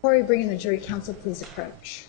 Before we bring in the jury, counsel, please approach.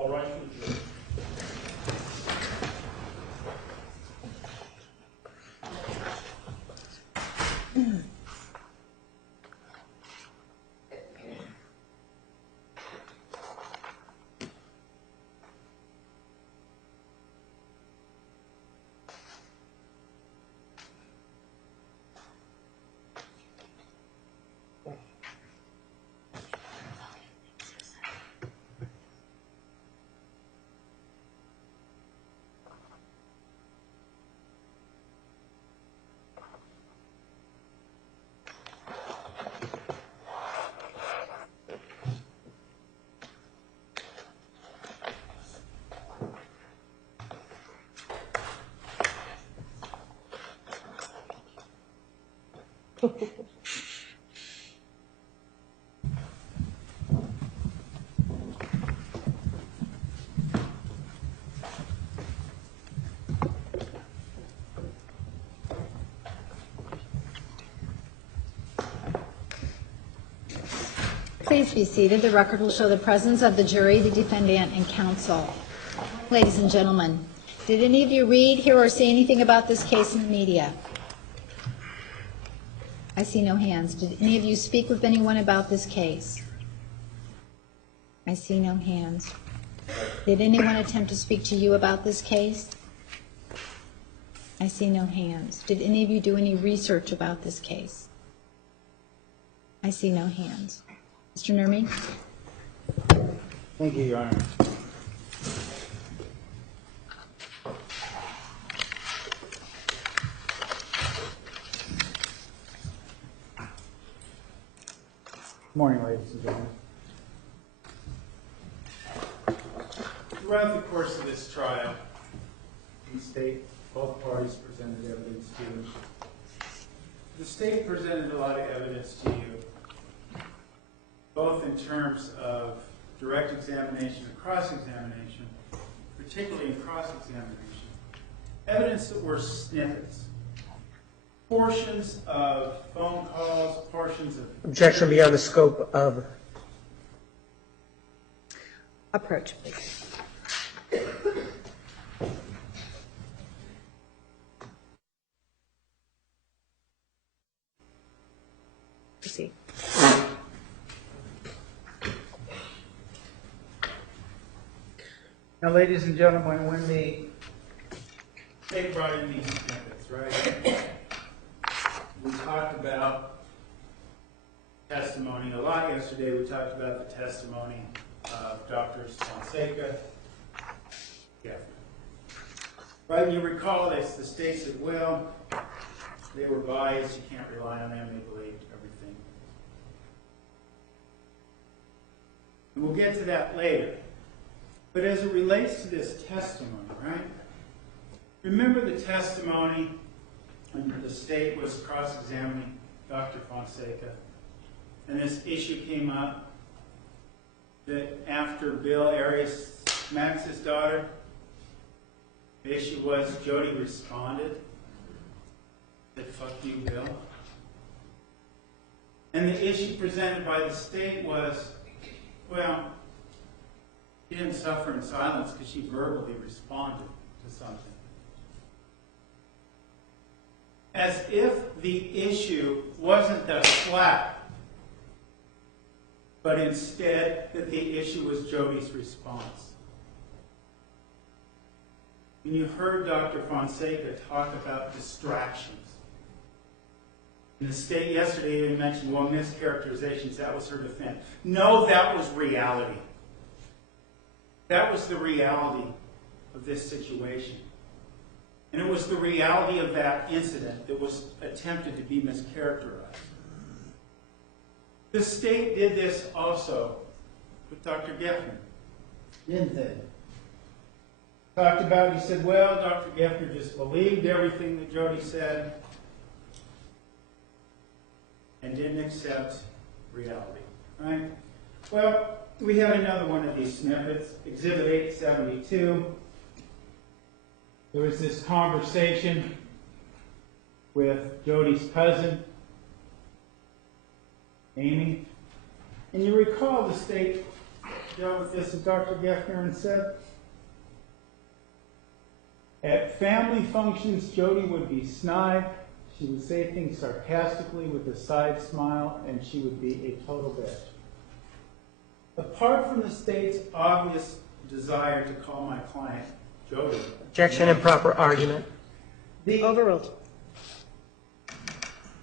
All right, for the jury. Please be seated. The record will show the presence of the jury, the defendant, and counsel. Ladies and gentlemen, did any of you read, hear, or see anything about this case in the media? I see no hands. Did any of you speak with anyone about this case? I see no hands. Did anyone attempt to speak to you about this case? I see no hands. Did any of you do any research about this case? I see no hands. Mr. Nurmi? Thank you, Your Honor. Good morning, ladies and gentlemen. Throughout the course of this trial, The state, both parties presented evidence to you. the state presented a lot of evidence to you, both in terms of direct examination and cross-examination, particularly in cross-examination. Evidence that were snippets, portions of phone calls, portions of... Objection beyond the scope of. Approach, please. Proceed. Now, ladies and gentlemen, when the They brought in these snippets, right? We talked about testimony a lot yesterday. We talked about the testimony of Drs. Fonseca. Yeah. Right, you recall this, the state said, well, they were biased, you can't rely on them, they believed everything. And we'll get to that later. But as it relates to this testimony, right? Remember the testimony when the state was cross-examining Dr. Fonseca, and this issue came up that after Bill Arias smacks his daughter, the issue was Jodi responded, said, "Fuck you, Bill." And the issue presented by the state was, well, she didn't suffer in silence because she verbally responded to something. As if the issue wasn't the slap, but instead that the issue was Jodi's response. when you heard Dr. Fonseca talk about distractions. And the state yesterday even mentioned, well, mischaracterizations, that was her defense. No, that was reality. That was the reality of this situation. And it was the reality of that incident that was attempted to be mischaracterized. The state did this also with Dr. Geffner, didn't they? Talked about, he said, well, Dr. Geffner just believed everything that Jodi said and didn't accept reality, right? Well, we had another one of these snippets, Exhibit 872. There was this conversation with Jodi's cousin, Amy. And you recall the state dealt with this with Dr. Geffner and said, at family functions, Jodi would be snide. She would say things sarcastically with a side smile, and she would be a total bitch. Apart from the state's obvious desire to call my client Jodi. Objection, improper argument. Overruled.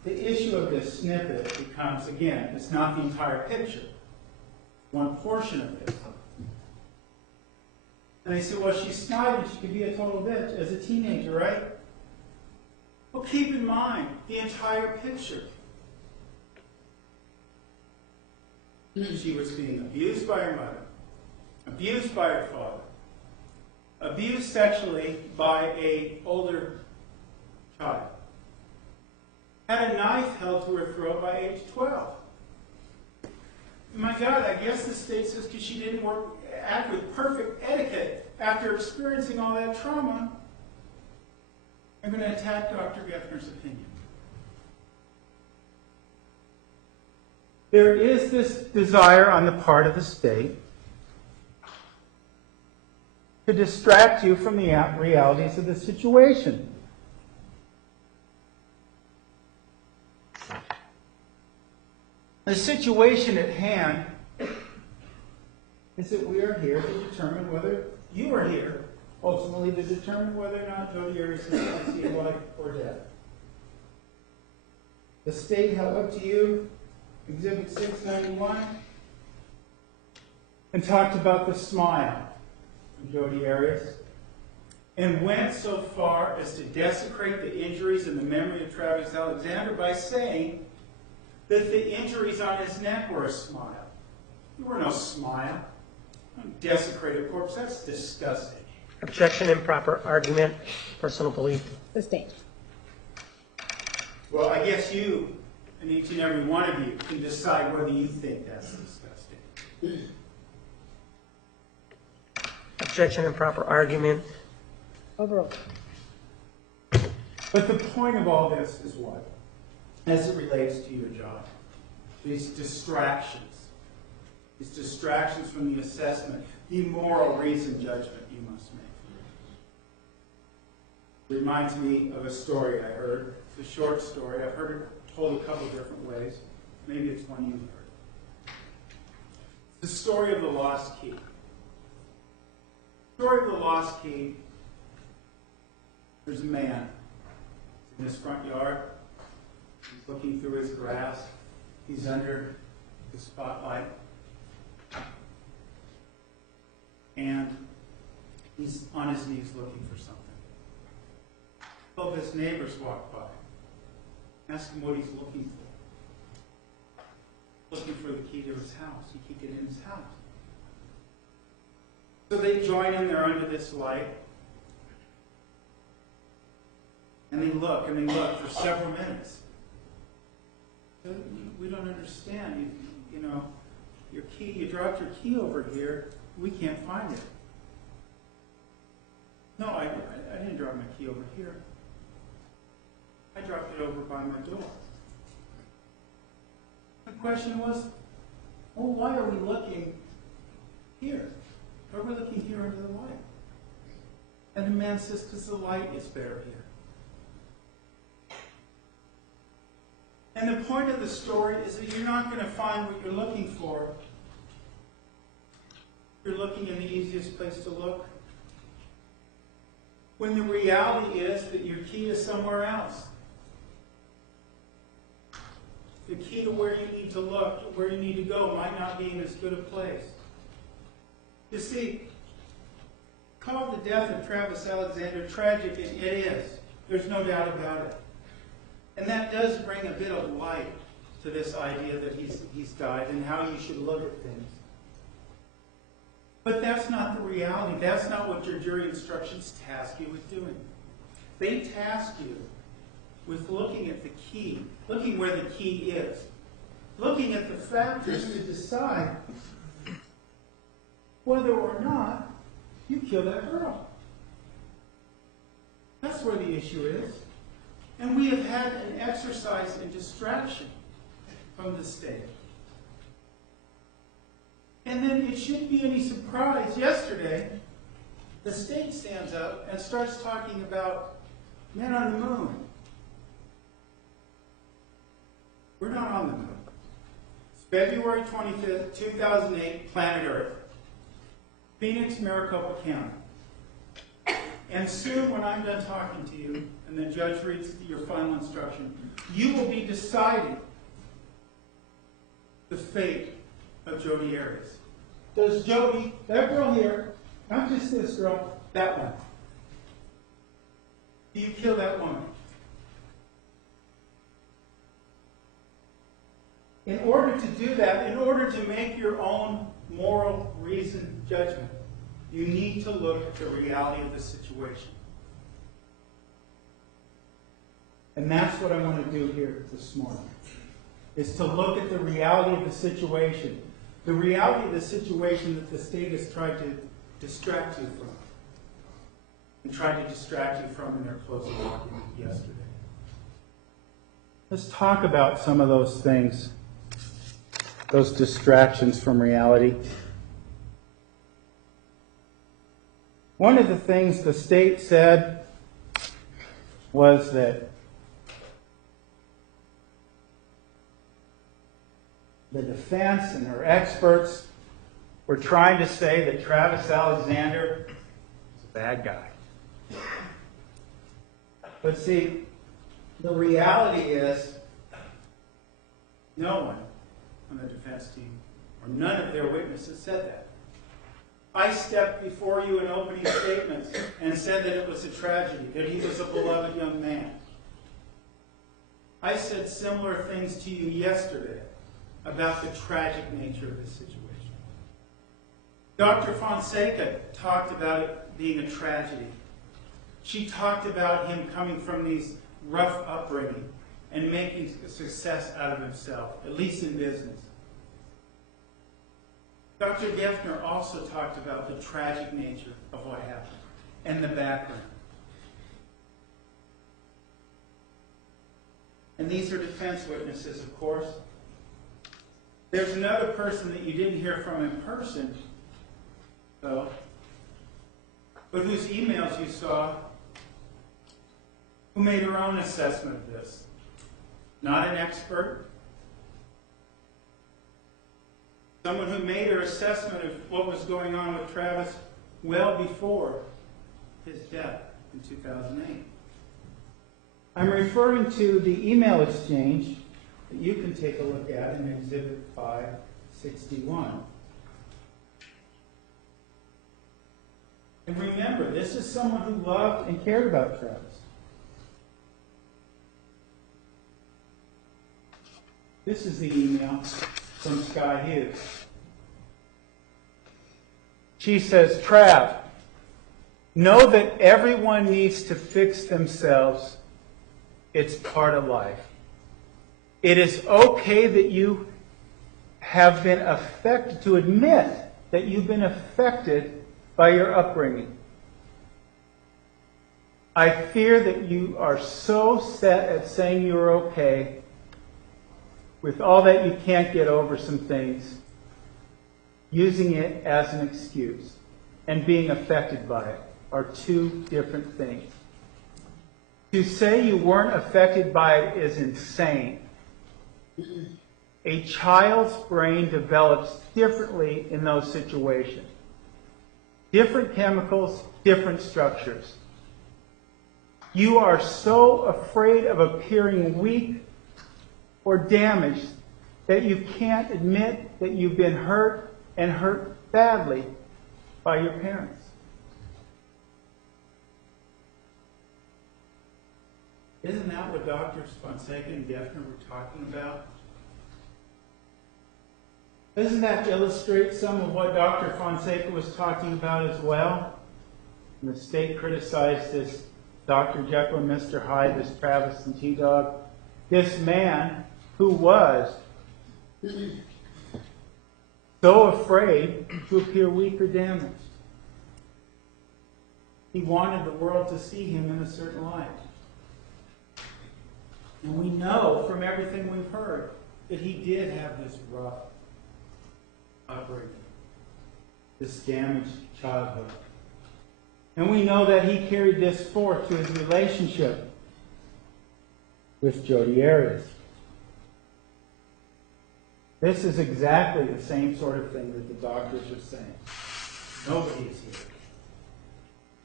The issue of this snippet becomes, again, it's not the entire picture. One portion of it. And I said, well, she's snide and she could be a total bitch as a teenager, right? Well, keep in mind the entire picture. She was being abused by her mother, abused by her father, abused sexually by an older child, had a knife held to her throat by age 12. My God, I guess the state says because she didn't act with perfect etiquette after experiencing all that trauma, I'm going to attack Dr. Geffner's opinion. There is this desire on the part of the state to distract you from the realities of the situation. The situation at hand is that we are here to determine whether you are here, ultimately to determine whether or not Jodi Arias is guilty of life or death. The state held up to you Exhibit 691 and talked about the smile of Jodi Arias and went so far as to desecrate the injuries in the memory of Travis Alexander by saying that the injuries on his neck were a smile. There were no smile. Desecrate a corpse, that's disgusting. Objection, improper argument, personal belief. Sustained. Well, I guess you, and each and every one of you, can decide whether you think that's disgusting. Objection, improper argument. Overruled. But the point of all this is what? As it relates to your job. These distractions. These distractions from the assessment, the moral reason judgment you must make. Reminds me of a story I heard. It's a short story. I've heard it told a couple different ways. Maybe it's one you've heard. It's the story of the lost key. The story of the lost key. There's a man in his front yard. He's looking through his grass. He's under the spotlight. And he's on his knees looking for something. Well, his neighbors walk by. Ask him what he's looking for. Looking for the key to his house. He can't get in his house. So they join in there under this light. And they look for several minutes. We don't understand. You know, your key, you dropped your key over here. We can't find it. No, I didn't drop my key over here. I dropped it over by my door. The question was, well, why are we looking here? Why are we looking here under the light? And the man says, because the light is better here. And the point of the story is that you're not going to find what you're looking for. You're looking in the easiest place to look. when the reality is that your key is somewhere else. The key to where you need to look, where you need to go, might not be in as good a place. You see, call the death of Travis Alexander tragic, and it is. There's no doubt about it. And that does bring a bit of light to this idea that he's died and how you should look at things. But that's not the reality. That's not what your jury instructions task you with doing. They task you with looking at the key, looking where the key is, looking at the factors to decide whether or not you kill that girl. That's where the issue is. And we have had an exercise in distraction from the state. And then it shouldn't be any surprise. Yesterday, the state stands up and starts talking about men on the moon. We're not on the moon. It's February 25th, 2008, planet Earth. Phoenix, Maricopa County. And soon, when I'm done talking to you, and the judge reads your final instruction, you will be deciding the fate of Jodi Arias. Does Jodi, that girl here, not just this girl, that one, do you kill that woman? In order to do that, in order to make your own moral, reasoned judgment, you need to look at the reality of the situation. And that's what I want to do here this morning, is to look at the reality of the situation. The reality of the situation that the state has tried to distract you from. And tried to distract you from in their closing argument yesterday. Let's talk about some of those things, those distractions from reality. One of the things the state said was that the defense and her experts were trying to say that Travis Alexander is a bad guy. But see, the reality is no one on the defense team or none of their witnesses said that. I stepped before you in opening statements and said that it was a tragedy, that he was a beloved young man. I said similar things to you yesterday about the tragic nature of this situation. Dr. Fonseca talked about it being a tragedy. She talked about him coming from these rough upbringing and making a success out of himself, at least in business. Dr. Geffner also talked about the tragic nature of what happened and the background. And these are defense witnesses, of course. There's another person that you didn't hear from in person, though, but whose emails you saw, who made her own assessment of this. Not an expert. Someone who made her assessment of what was going on with Travis well before his death in 2008. I'm referring to the email exchange that you can take a look at in Exhibit 561. And remember, this is someone who loved and cared about Travis. This is the email from Sky Hughes. She says, Trav, know that everyone needs to fix themselves. It's part of life. It is okay that you have been affected, to admit that you've been affected by your upbringing. I fear that you are so set at saying you're okay with all that you can't get over some things, using it as an excuse, and being affected by it are two different things. To say you weren't affected by it is insane. A child's brain develops differently in those situations. Different chemicals, different structures. You are so afraid of appearing weak or damaged that you can't admit that you've been hurt and hurt badly by your parents. Isn't that what Drs. Fonseca and Geffner were talking about? Doesn't that illustrate some of what Dr. Fonseca was talking about as well? And the state criticized this Dr. Jekyll and Mr. Hyde, this Travis and T-Dog, this man who was so afraid to appear weak or damaged. He wanted the world to see him in a certain light. And we know from everything we've heard that he did have this rough upbringing, this damaged childhood. And we know that he carried this forth to his relationship with Jodi Arias. This is exactly the same sort of thing that the doctors are saying. Nobody is here.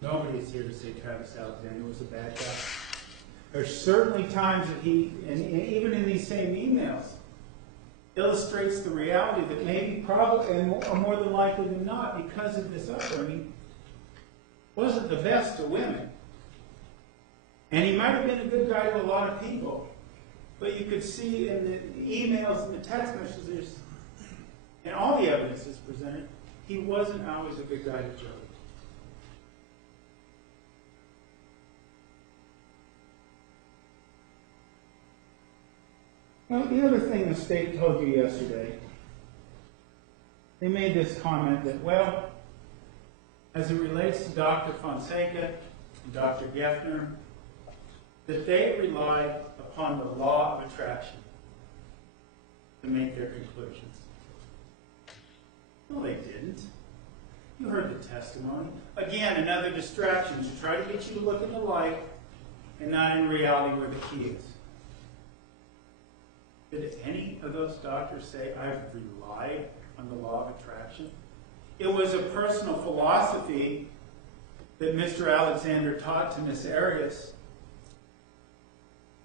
Nobody is here to say Travis Alexander was a bad guy. There's certainly times that he, and even in these same emails, illustrates the reality that maybe, probably, and more than likely than not, because of this upbringing, wasn't the best to women. And he might have been a good guy to a lot of people, but you could see in the emails and the text messages and all the evidence that's presented, he wasn't always a good guy to Jodi. Well, the other thing the state told you yesterday, they made this comment that, well, as it relates to Dr. Fonseca and Dr. Geffner, that they relied upon the law of attraction to make their conclusions. No, they didn't. You heard the testimony. Again, another distraction to try to get you to look in the light and not in reality where the key is. Did any of those doctors say, I've relied on the law of attraction? It was a personal philosophy that Mr. Alexander taught to Miss Arias.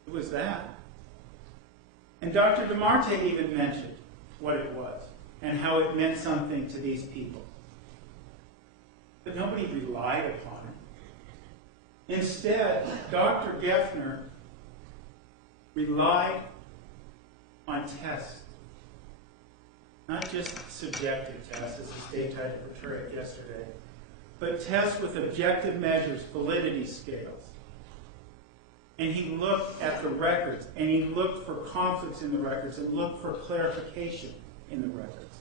It was that. And Dr. DeMarte even mentioned what it was and how it meant something to these people. But nobody relied upon it. Instead, Dr. Geffner relied on tests. Not just subjective tests, as the state tried to portray it yesterday, but tests with objective measures, validity scales. And he looked at the records, and he looked for conflicts in the records, and looked for clarification in the records.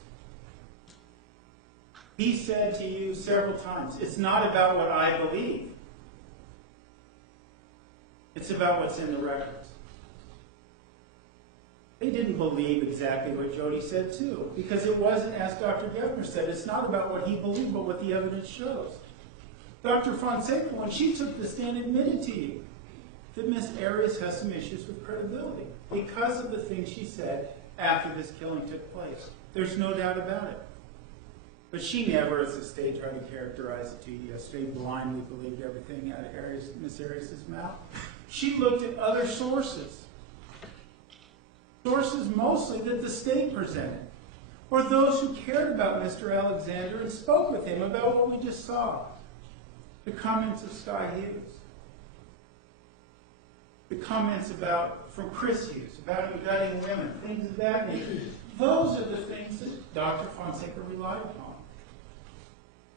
He said to you several times, it's not about what I believe. It's about what's in the records. They didn't believe exactly what Jodi said too, because it wasn't, as Dr. Geffner said, it's not about what he believed, but what the evidence shows. Dr. Fonseca, when she took the stand, admitted to you that Miss Arias has some issues with credibility because of the things she said after this killing took place. There's no doubt about it. But she never, as the state tried to characterize it to you yesterday, blindly believed everything out of Miss Arias' mouth. She looked at other sources. Sources mostly that the state presented, or those who cared about Mr. Alexander and spoke with him about what we just saw. The comments of Sky Hughes. The comments from Chris Hughes about him gutting women, things of that nature. Those are the things that Dr. Fonseca relied upon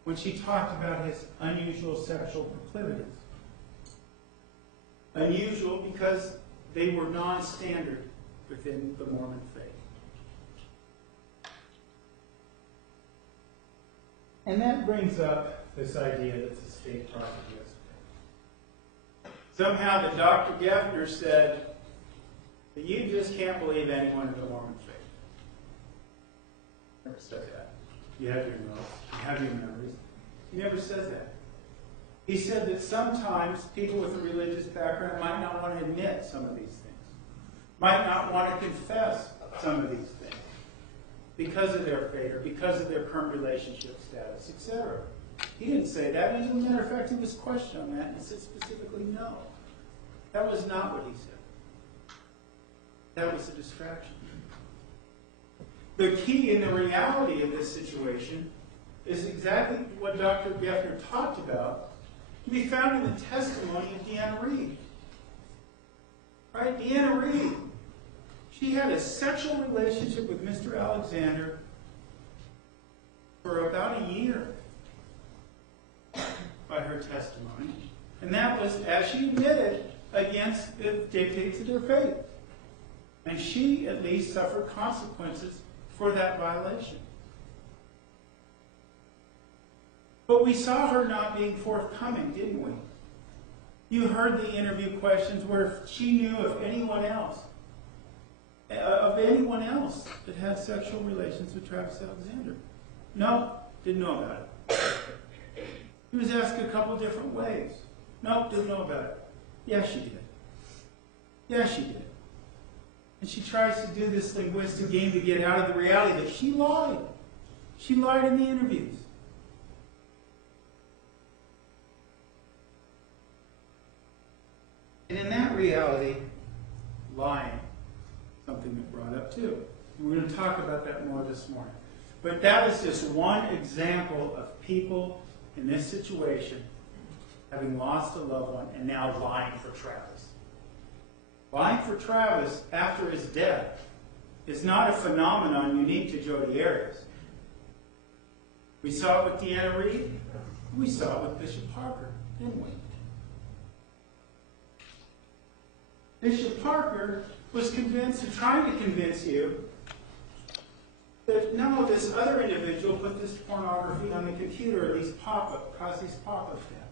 when she talked about his unusual sexual proclivities. Unusual because they were non-standard within the Mormon faith. And that brings up this idea that the state taught yesterday. Somehow that Dr. Geffner said that you just can't believe anyone in the Mormon faith. Never said that. You have your notes, you have your memories. He never says that. He said that sometimes people with a religious background might not want to admit some of these things. Might not want to confess some of these things because of their faith or because of their current relationship status, etc. He didn't say that. As a matter of fact, he was questioned on that and he said specifically no. That was not what he said. That was a distraction. The key in the reality of this situation is exactly what Dr. Geffner talked about, to be found in the testimony of Deanna Reed. Right? Deanna Reed. She had a sexual relationship with Mr. Alexander for about a year by her testimony. And that was, as she admitted, against the dictates of their faith. And she at least suffered consequences for that violation. But we saw her not being forthcoming, didn't we? You heard the interview questions where she knew of anyone else that had sexual relations with Travis Alexander. No, didn't know about it. He was asked a couple different ways. No, didn't know about it. Yeah, she did. Yeah, she did. And she tries to do this linguistic game to get out of the reality that she lied. She lied in the interviews. And in that reality, lying, something that brought up too. And we're going to talk about that more this morning. But that is just one example of people in this situation having lost a loved one and now lying for Travis. Lying for Travis after his death is not a phenomenon unique to Jodi Arias. We saw it with Deanna Reed. We saw it with Bishop Parker, didn't we? Bishop Parker was convinced and trying to convince you that no, this other individual put this pornography on the computer, or these pop-up, caused these pop-ups down.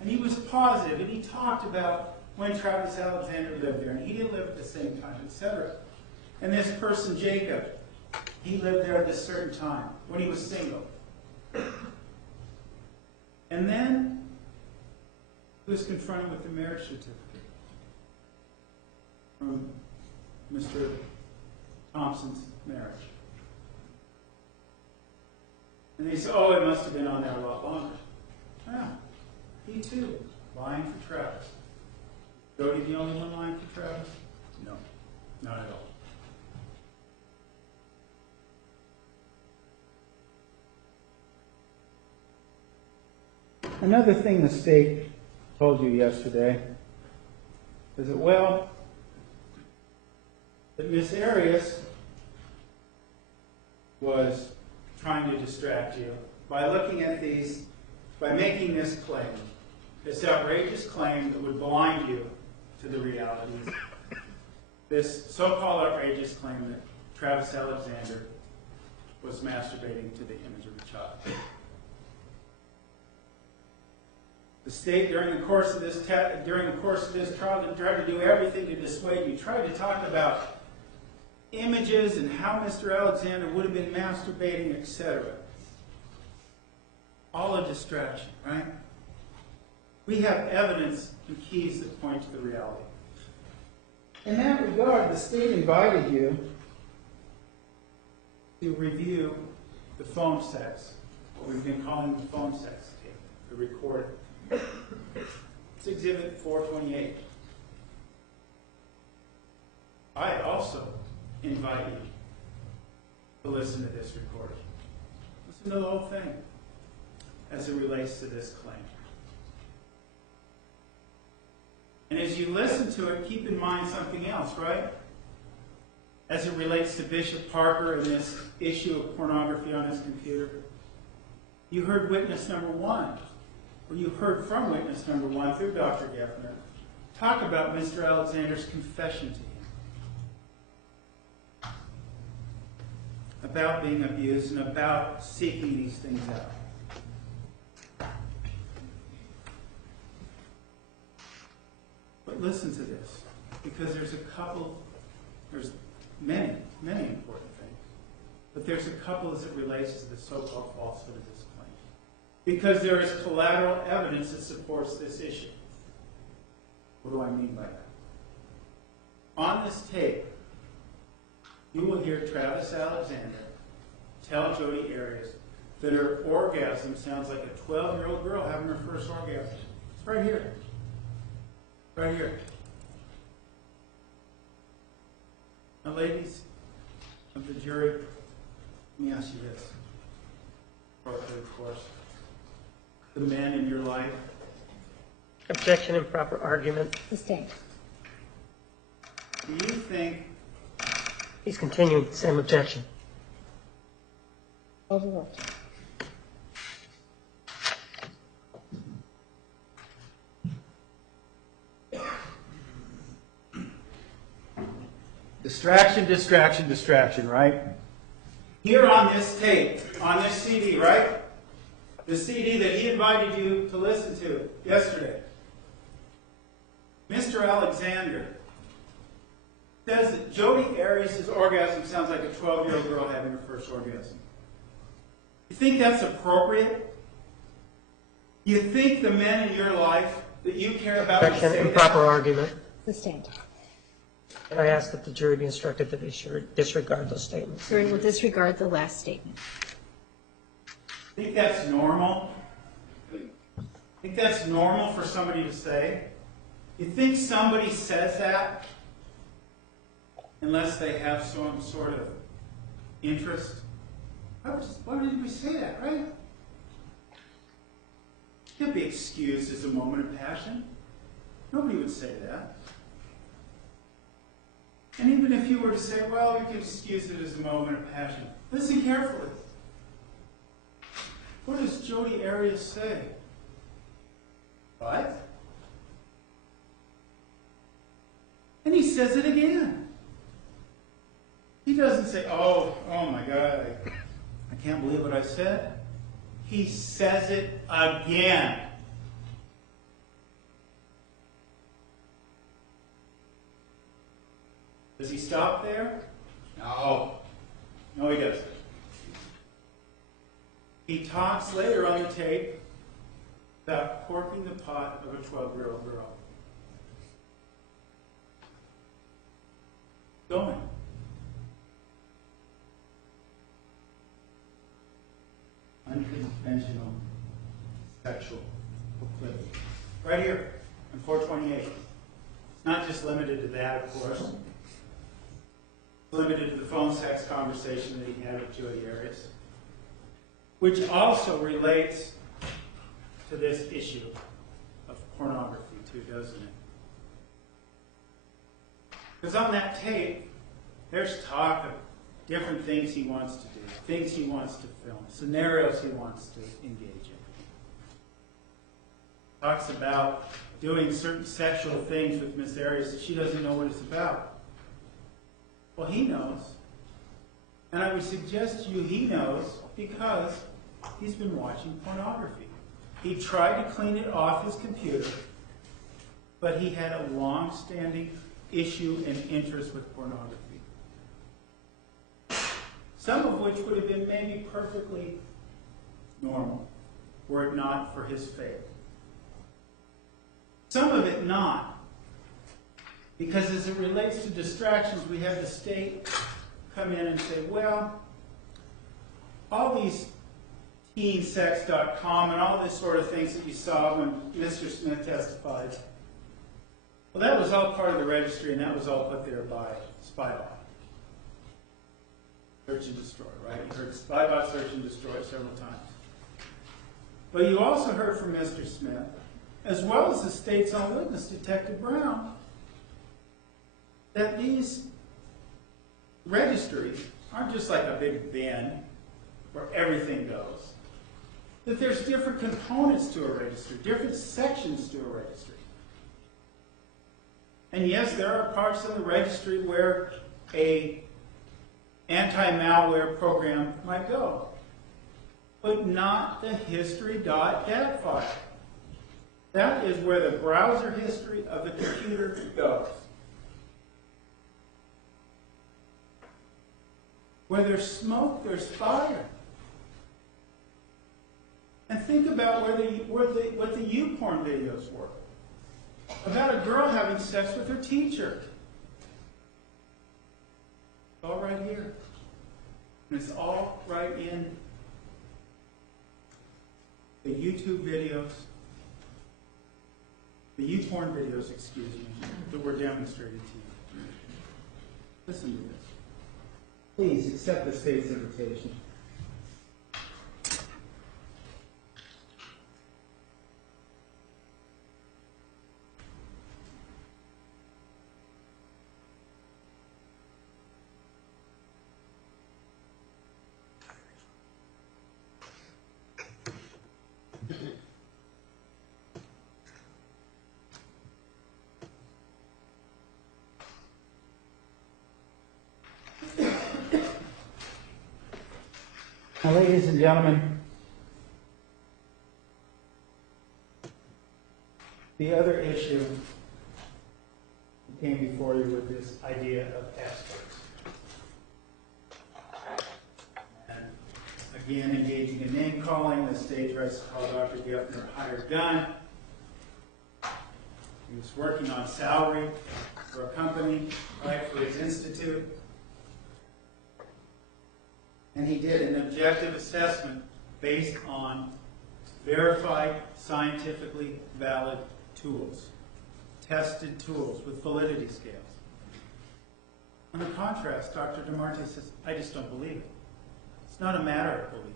And he was positive, and he talked about when Travis Alexander lived there, and he didn't live at the same time, etc. And this person, Jacob, he lived there at this certain time, when he was single. And then he was confronted with the marriage certificate from Mr. Thompson's marriage. And they said, oh, it must have been on there a lot longer. Yeah, he too, lying for Travis. Jodi the only one lying for Travis? No, not at all. Another thing the state told you yesterday is that, well, that Miss Arias was trying to distract you by looking at these, by making this claim, this outrageous claim that would blind you to the realities, this so-called outrageous claim that Travis Alexander was masturbating to the image of a child. The state, during the course of this trial, tried to do everything to dissuade you. Tried to talk about images and how Mr. Alexander would have been masturbating, etc. All a distraction, right? We have evidence and keys that point to the reality. In that regard, the state invited you to review the phone sex, what we've been calling the phone sex tape, the recording. It's Exhibit 428. I also invite you to listen to this recording. Listen to the whole thing as it relates to this claim. And as you listen to it, keep in mind something else, right? As it relates to Bishop Parker and this issue of pornography on his computer. You heard witness number one, or you heard from witness number one through Dr. Geffner, talk about Mr. Alexander's confession to him. About being abused and about seeking these things out. But listen to this, because there's many, many important things. But there's a couple as it relates to the so-called falsehood of this claim. Because there is collateral evidence that supports this issue. What do I mean by that? On this tape, you will hear Travis Alexander tell Jodi Arias that her orgasm sounds like a 12-year-old girl having her first orgasm. It's right here. Right here. Now, ladies of the jury, let me ask you this. Appropriate, of course. The men in your life, Objection, improper argument. Sustained. do you think He's continuing, same objection. Overruled. distraction, distraction, distraction, right? Here on this tape, on this CD, right? The CD that he invited you to listen to yesterday. Mr. Alexander says that Jodi Arias' orgasm sounds like a 12-year-old girl having her first orgasm. You think that's appropriate? You think the men in your life that you care about would Objection, say improper that? argument. Sustained. And I ask that the jury be instructed that they should disregard those statements. Jury will disregard the last statement. Think that's normal? Think that's normal for somebody to say? You think somebody says that unless they have some sort of interest? Why did we say that, right? Can't be excused as a moment of passion. Nobody would say that. And even if you were to say, well, we can excuse it as a moment of passion, listen carefully. What does Jodi Arias say? What? And he says it again. He doesn't say, oh my God, I can't believe what I said. He says it again. Does he stop there? No. No, he doesn't. He talks later on the tape about corking the pot of a 12-year-old girl. Going. Unconventional sexual proclivity. Right here in 428. It's not just limited to that, of course. It's limited to the phone sex conversation that he had with Jodi Arias, which also relates to this issue of pornography too, doesn't it? Because on that tape, there's talk of different things he wants to do, things he wants to film, scenarios he wants to engage in. Talks about doing certain sexual things with Miss Arias that she doesn't know what it's about. Well, he knows. And I would suggest to you he knows because he's been watching pornography. He tried to clean it off his computer, but he had a long-standing issue and interest with pornography. Some of which would have been maybe perfectly normal, were it not for his faith. Some of it not. Because as it relates to distractions, we have the state come in and say, well, all these teensex.com and all this sort of things that you saw when Mr. Smith testified, well, that was all part of the registry, and that was all put there by SpyBot. Search and destroy, right? You heard SpyBot search and destroy several times. But you also heard from Mr. Smith, as well as the state's own witness, Detective Brown, that these registries aren't just like a big bin where everything goes. That there's different components to a registry, different sections to a registry. And yes, there are parts of the registry where a anti-malware program might go, but not the history.dat file. That is where the browser history of the computer goes. Where there's smoke, there's fire. And think about what the YouPorn videos were. About a girl having sex with her teacher. It's all right here. And it's all right in the YouTube videos, the YouPorn videos, excuse me, that were demonstrated to you. Listen to this. Please accept the state's invitation. Now, ladies and gentlemen, the other issue that came before you with this idea of experts. And again, engaging in name calling, the state tries to call Dr. Geffner a hired gun. He was working on salary for a company, right, for his institute. And he did an objective assessment based on verified, scientifically valid tools, tested tools with validity scales. And in contrast, Dr. DeMarte says, I just don't believe it. It's not a matter of belief.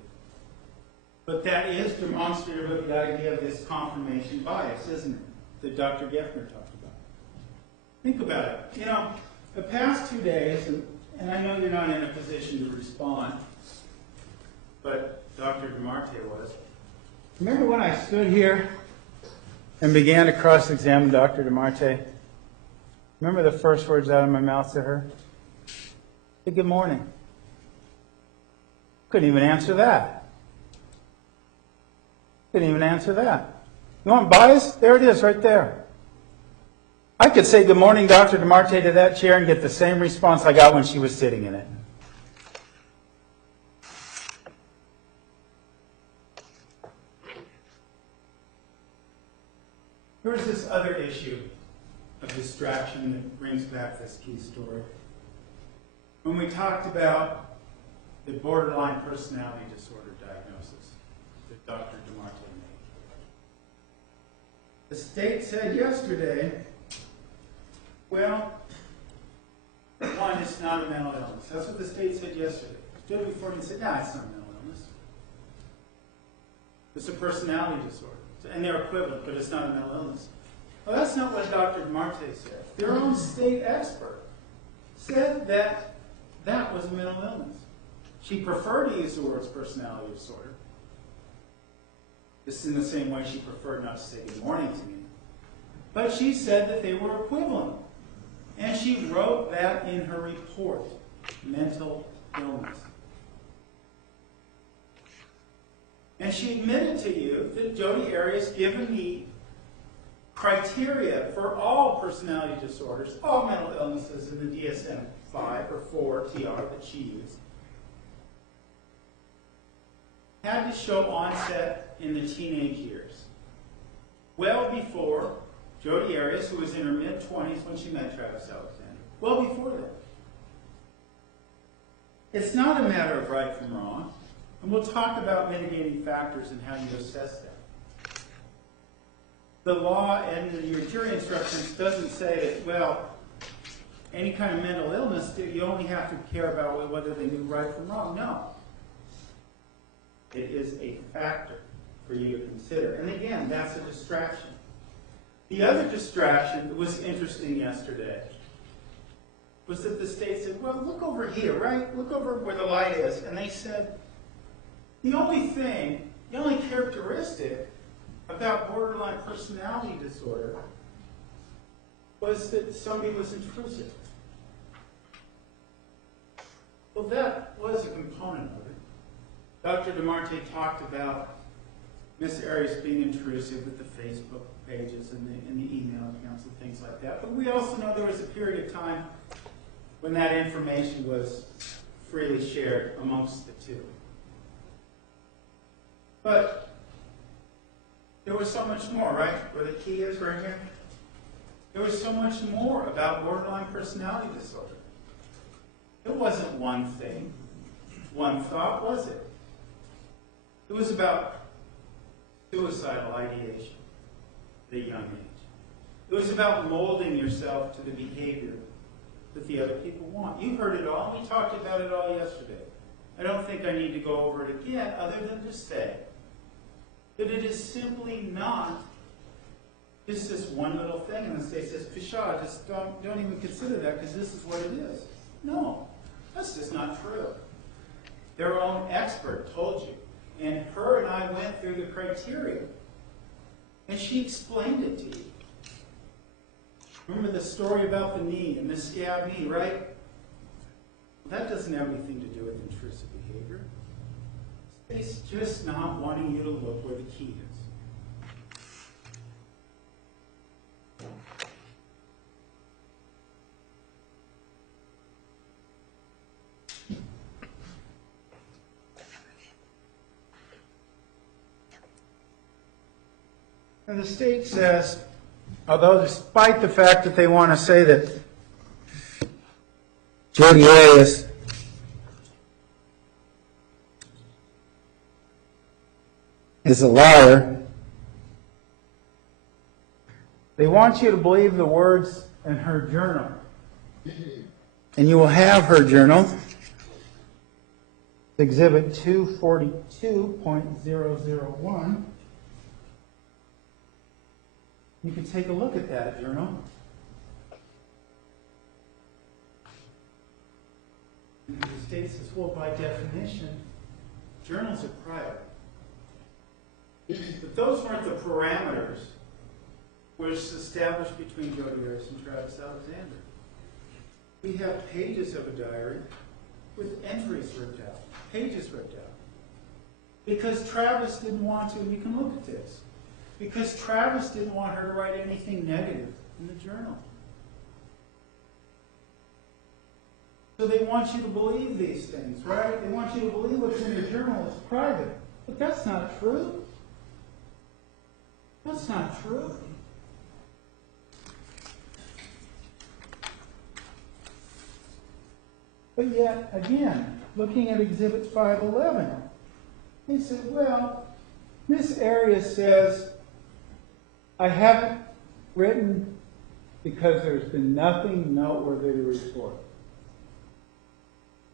But that is demonstrative of the idea of this confirmation bias, isn't it, that Dr. Geffner talked about. Think about it. You know, the past 2 days, and I know you're not in a position to respond, but Dr. DeMarte was. Remember when I stood here and began to cross-examine Dr. DeMarte? Remember the first words out of my mouth to her? Say, good morning. Couldn't even answer that. Couldn't even answer that. You want bias? There it is, right there. I could say good morning, Dr. DeMarte, to that chair and get the same response I got when she was sitting in it. Here's this other issue of distraction that brings back this key story. When we talked about the borderline personality disorder diagnosis that Dr. DeMarte made, the state said yesterday, well, one, it's not a mental illness. That's what the state said yesterday. Stood before me and said, no, it's not a mental illness. It's a personality disorder. And they're equivalent, but it's not a mental illness. Well, that's not what Dr. DeMarte said. Their own state expert said that that was a mental illness. She preferred to use the words personality disorder. This is in the same way she preferred not to say good morning to me. But she said that they were equivalent. And she wrote that in her report, mental illness. And she admitted to you that Jodi Arias, given the criteria for all personality disorders, all mental illnesses in the DSM-5 or 4 TR that she used, had to show onset in the teenage years. Well before Jodi Arias, who was in her mid-20s when she met Travis Alexander. Well before that. It's not a matter of right from wrong. And we'll talk about mitigating factors and how you assess that. The law and your jury instructions doesn't say that, well, any kind of mental illness, you only have to care about whether they knew right from wrong. No. It is a factor for you to consider. And again, that's a distraction. The other distraction that was interesting yesterday was that the state said, well, look over here, right? Look over where the light is. And they said, the only characteristic about borderline personality disorder was that somebody was intrusive. Well, that was a component of it. Dr. DeMarte talked about Ms. Arias being intrusive with the Facebook pages and the email accounts and things like that. But we also know there was a period of time when that information was freely shared amongst the two. But there was so much more, right? Where the key is right here. There was so much more about borderline personality disorder. It wasn't one thing, one thought, was it? It was about suicidal ideation at a young age. It was about molding yourself to the behavior that the other people want. You heard it all. We talked about it all yesterday. I don't think I need to go over it again other than to say that it is simply not just this one little thing. And the state says, pshaw, just don't even consider that because this is what it is. No, that's just not true. Their own expert told you. And her and I went through the criteria. And she explained it to you. Remember the story about the knee and the scab knee, right? Well, that doesn't have anything to do with intrusive behavior. It's just not wanting you to look where the key is. And the state says, although despite the fact that they want to say that Jodi Arias is a liar, they want you to believe the words in her journal. And you will have her journal, Exhibit 242.001. You can take a look at that journal. And the state says, well, by definition, journals are private. But those weren't the parameters which established between Jodi Arias and Travis Alexander. We have pages of a diary with entries ripped out, pages ripped out. Because Travis didn't want to, and you can look at this, because Travis didn't want her to write anything negative in the journal. So they want you to believe these things, right? They want you to believe what's in your journal is private. But that's not true. That's not true. But yet, again, looking at Exhibit 511, they said, well, Miss Arias says, I haven't written because there's been nothing noteworthy to report.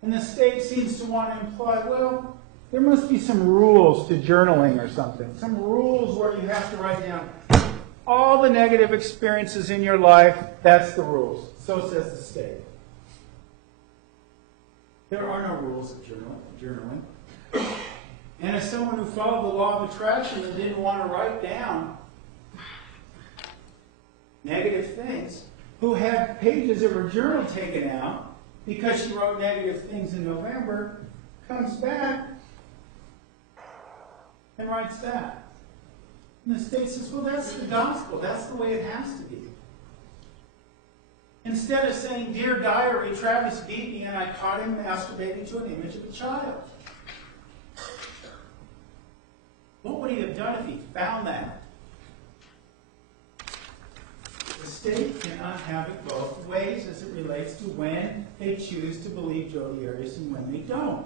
And the state seems to want to imply, well, there must be some rules to journaling or something. Some rules where you have to write down all the negative experiences in your life. That's the rules. So says the state. There are no rules of journaling. And as someone who followed the law of attraction and didn't want to write down negative things, who had pages of her journal taken out because she wrote negative things in November, comes back and writes that. And the state says, well, that's the gospel. That's the way it has to be. Instead of saying, dear diary, Travis beat me and I caught him masturbating to an image of a child. What would he have done if he found that? The state cannot have it both ways as it relates to when they choose to believe Jodi Arias and when they don't.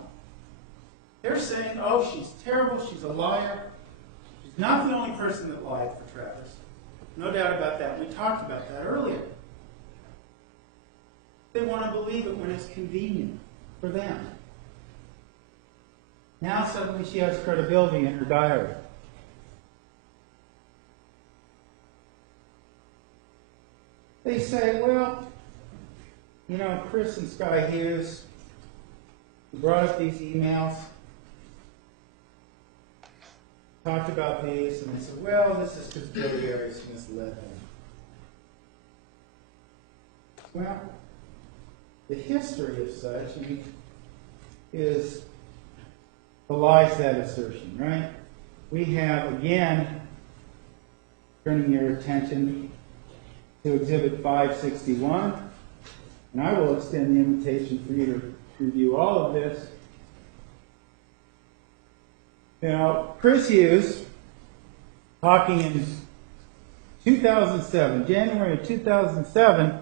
They're saying, oh, she's terrible, she's a liar. She's not the only person that lied for Travis. No doubt about that. We talked about that earlier. They want to believe it when it's convenient for them. Now suddenly she has credibility in her diary. They say, well, you know, Chris and Sky Hughes brought up these emails, talked about these, and they said, well, this is because Jodi Arias misled them. Well, the history of such is belies that assertion, right? We have, again, turning your attention to Exhibit 561, and I will extend the invitation for you to review all of this. Now, Chris Hughes, talking in 2007, January of 2007, a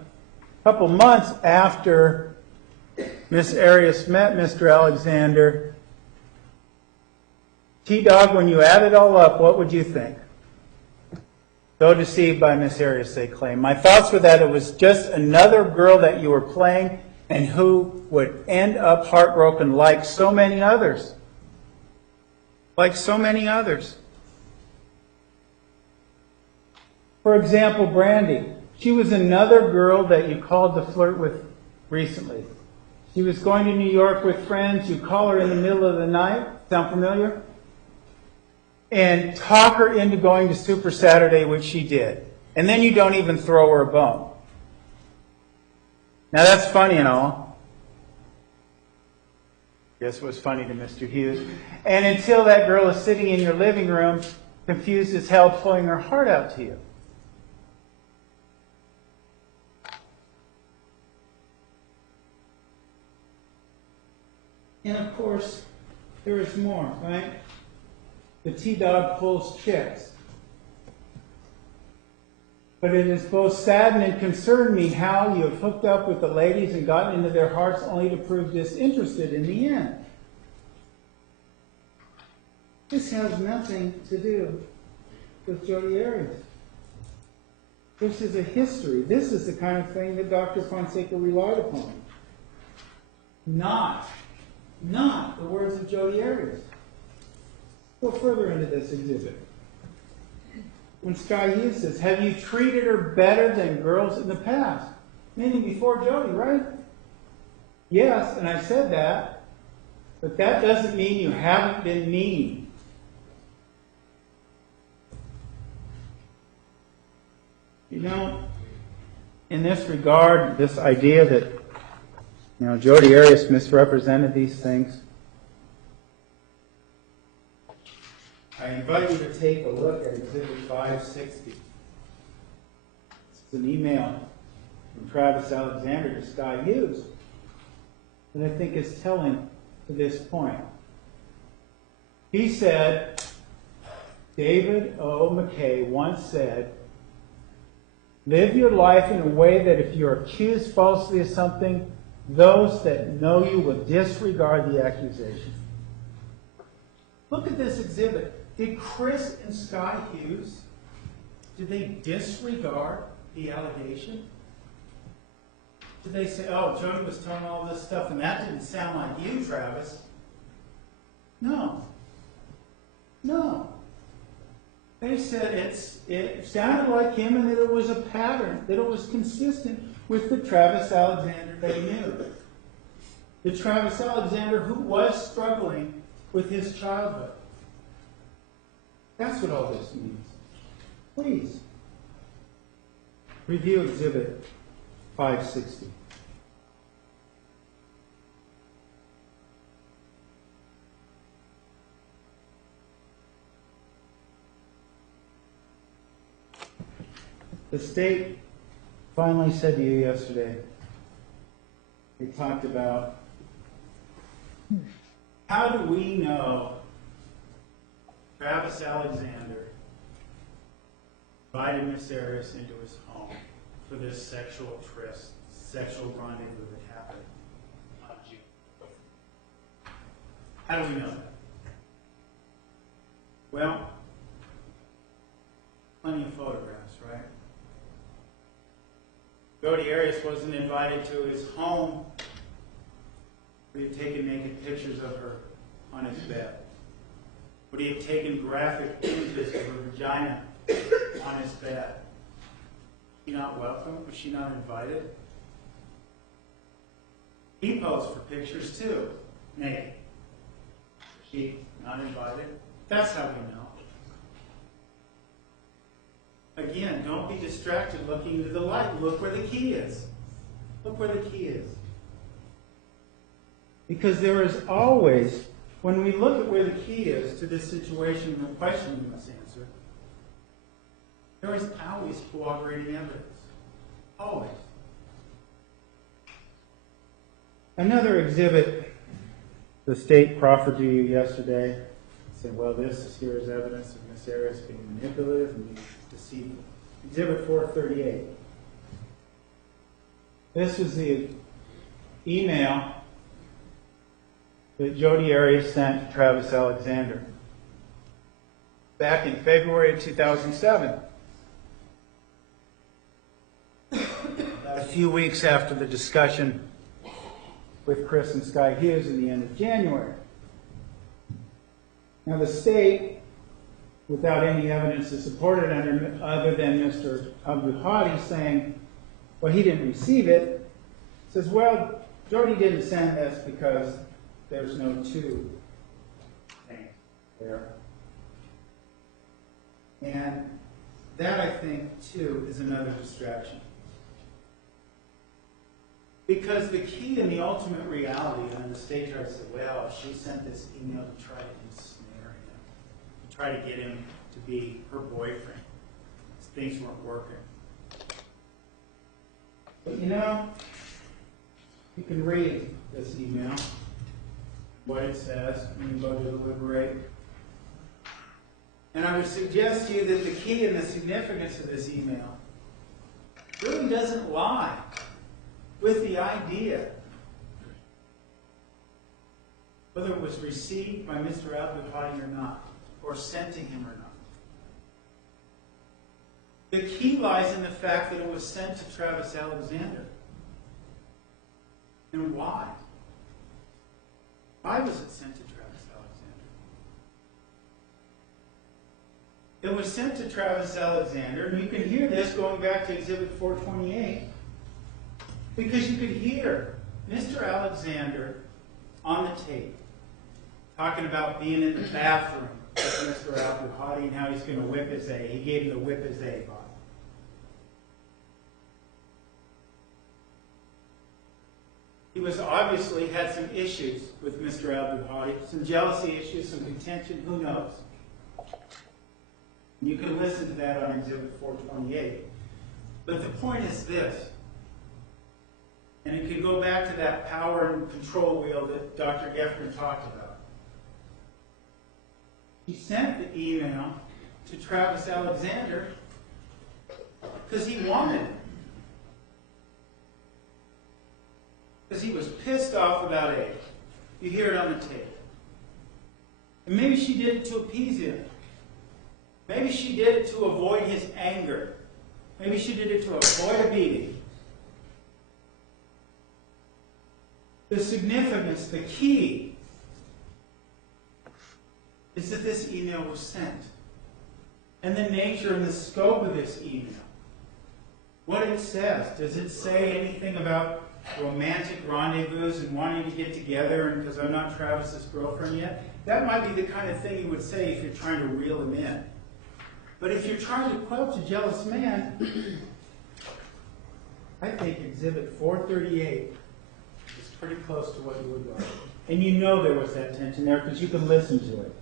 couple months after Miss Arias met Mr. Alexander, T-Dog, when you add it all up, what would you think? Though deceived by Miss Arias, they claim. My thoughts were that it was just another girl that you were playing and who would end up heartbroken like so many others. Like so many others. For example, Brandy. She was another girl that you called to flirt with recently. She was going to New York with friends. You call her in the middle of the night. Sound familiar? And talk her into going to Super Saturday, which she did. And then you don't even throw her a bone. Now that's funny and all. Guess it was funny to Mr. Hughes. And until that girl is sitting in your living room, confused as hell, pulling her heart out to you. And of course, there is more, right? The T-Dog pulls chicks. But it has both saddened and concerned me how you have hooked up with the ladies and gotten into their hearts only to prove disinterested in the end. This has nothing to do with Jodi Arias. This is a history. This is the kind of thing that Dr. Fonseca relied upon. Not the words of Jodi Arias. Go further into this exhibit. When Sky Hughes says, have you treated her better than girls in the past? Meaning before Jodi, right? Yes, and I said that. But that doesn't mean you haven't been mean. You know, in this regard, this idea that, Jodi Arias misrepresented these things, I invite you to take a look at Exhibit 560. It's an email from Travis Alexander to Sky Hughes that I think is telling to this point. He said, David O. McKay once said, live your life in a way that if you're accused falsely of something, those that know you will disregard the accusation. Look at this exhibit. Did Chris and Sky Hughes, did they disregard the allegation? Did they say, oh, Jodi was telling all this stuff and that didn't sound like you, Travis? No. They said it sounded like him and that it was a pattern, that it was consistent with the Travis Alexander they knew. The Travis Alexander who was struggling with his childhood. That's what all this means. Please, review Exhibit 560. The state finally said to you yesterday, they talked about, how do we know Travis Alexander invited Miss Arias into his home for this sexual tryst, sexual rendezvous that happened on June? How do we know that? Well, plenty of photographs, right? Jodi Arias wasn't invited to his home. We had taken naked pictures of her on his bed. Would he have taken graphic images of her vagina on his bed? Was she not welcome? Was she not invited? He posed for pictures too, naked. Was she not invited? That's how we know. Again, don't be distracted looking to the light. Look where the key is. Look where the key is. Because there is always, when we look at where the key is to this situation and the question we must answer, there is always cooperating evidence. Always. Another exhibit the state proffered to you yesterday said, well, this here is evidence of Miss Arias being manipulative and being deceitful. Exhibit 438. This was the email that Jodi Arias sent to Travis Alexander back in February of 2007. a few weeks after the discussion with Chris and Sky Hughes in the end of January. Now the state, without any evidence to support it other than Mr. Abdul Hadi saying, well, he didn't receive it, says, well, Jodi didn't send this because there's no two things there. And that, I think, too, is another distraction. Because the key and the ultimate reality, and the state tries to say, well, she sent this email to try to ensnare him, to try to get him to be her boyfriend. Things weren't working. But you know, you can read this email, what it says, when you go to deliberate. And I would suggest to you that the key and the significance of this email really doesn't lie with the idea whether it was received by Mr. Abdul Hadi or not, or sent to him or not. The key lies in the fact that it was sent to Travis Alexander. And why? Why was it sent to Travis Alexander? It was sent to Travis Alexander, and you can hear this going back to Exhibit 428, because you could hear Mr. Alexander on the tape talking about being in the bathroom with Mr. Abdul Hadi and how he's going to whip his A. He gave him the whip his A bottle. He was obviously had some issues with Mr. Abdul Hadi, some jealousy issues, some contention, who knows? You can listen to that on Exhibit 428. But the point is this, and it can go back to that power and control wheel that Dr. Geffner talked about. He sent the email to Travis Alexander because he wanted it. Because he was pissed off about A. You hear it on the tape. And maybe she did it to appease him. Maybe she did it to avoid his anger. Maybe she did it to avoid a beating. The significance, the key, is that this email was sent. And the nature and the scope of this email. What it says. Does it say anything about romantic rendezvous and wanting to get together and because I'm not Travis's girlfriend yet? That might be the kind of thing you would say if you're trying to reel him in. But if you're trying to quench a jealous man, I think Exhibit 438 is pretty close to what you would like. And you know there was that tension there because you can listen to it.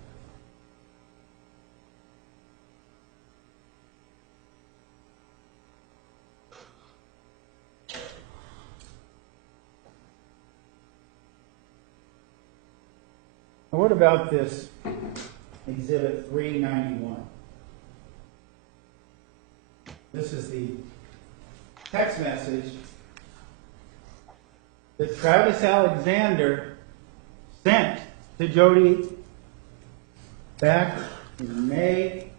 Now what about this Exhibit 391? This is the text message that Travis Alexander sent to Jodi back in May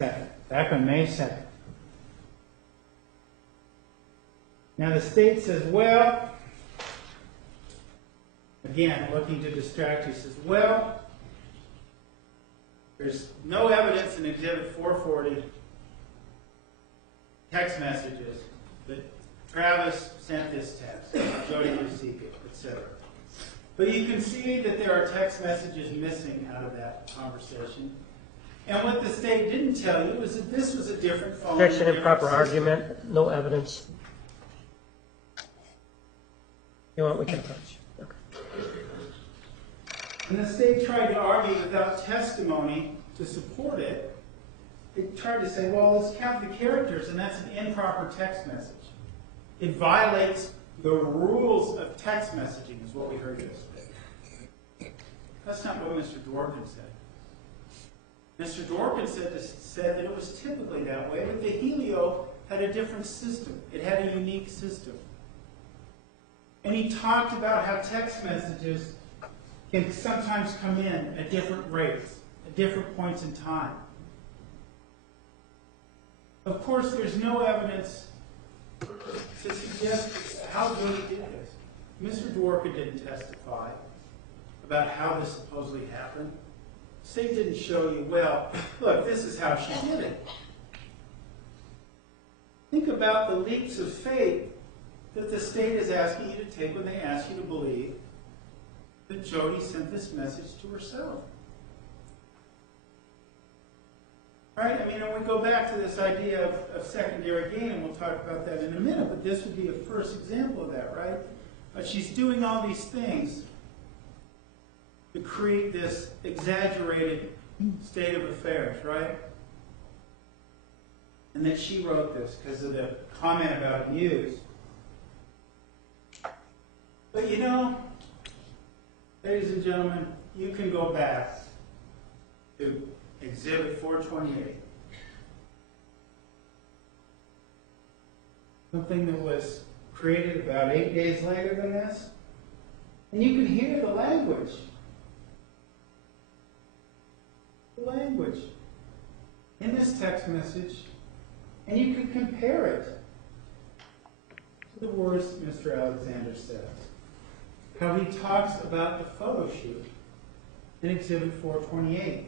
2nd, back on May 2nd. Now the state says, well, again, looking to distract you, says, well, there's no evidence in Exhibit 440 text messages that Travis sent this text, Jodi received it, etc. But you can see that there are text messages missing out of that conversation. And what the state didn't tell you is that this was a different phone. Objection, improper argument, no evidence. You want, we can approach. Okay. And the state tried to argue without testimony to support it. It tried to say, well, let's count the characters, and that's an improper text message. It violates the rules of text messaging, is what we heard yesterday. That's not what Mr. Dworkin said. Mr. Dworkin said that it was typically that way, but the Helio had a different system. It had a unique system. And he talked about how text messages can sometimes come in at different rates, at different points in time. Of course, there's no evidence to suggest how Jodi did this. Mr. Dworka didn't testify about how this supposedly happened. The state didn't show you, well, look, this is how she did it. Think about the leaps of faith that the state is asking you to take when they ask you to believe that Jodi sent this message to herself. Right? I mean, and we go back to this idea of secondary gain, and we'll talk about that in a minute, but this would be a first example of that, right? She's doing all these things to create this exaggerated state of affairs, right? And that she wrote this because of the comment about abuse. But you know, ladies and gentlemen, you can go back to Exhibit 428. Something that was created about 8 days later than this. And you can hear the language. The language in this text message. And you can compare it to the words Mr. Alexander says. How he talks about the photo shoot in Exhibit 428.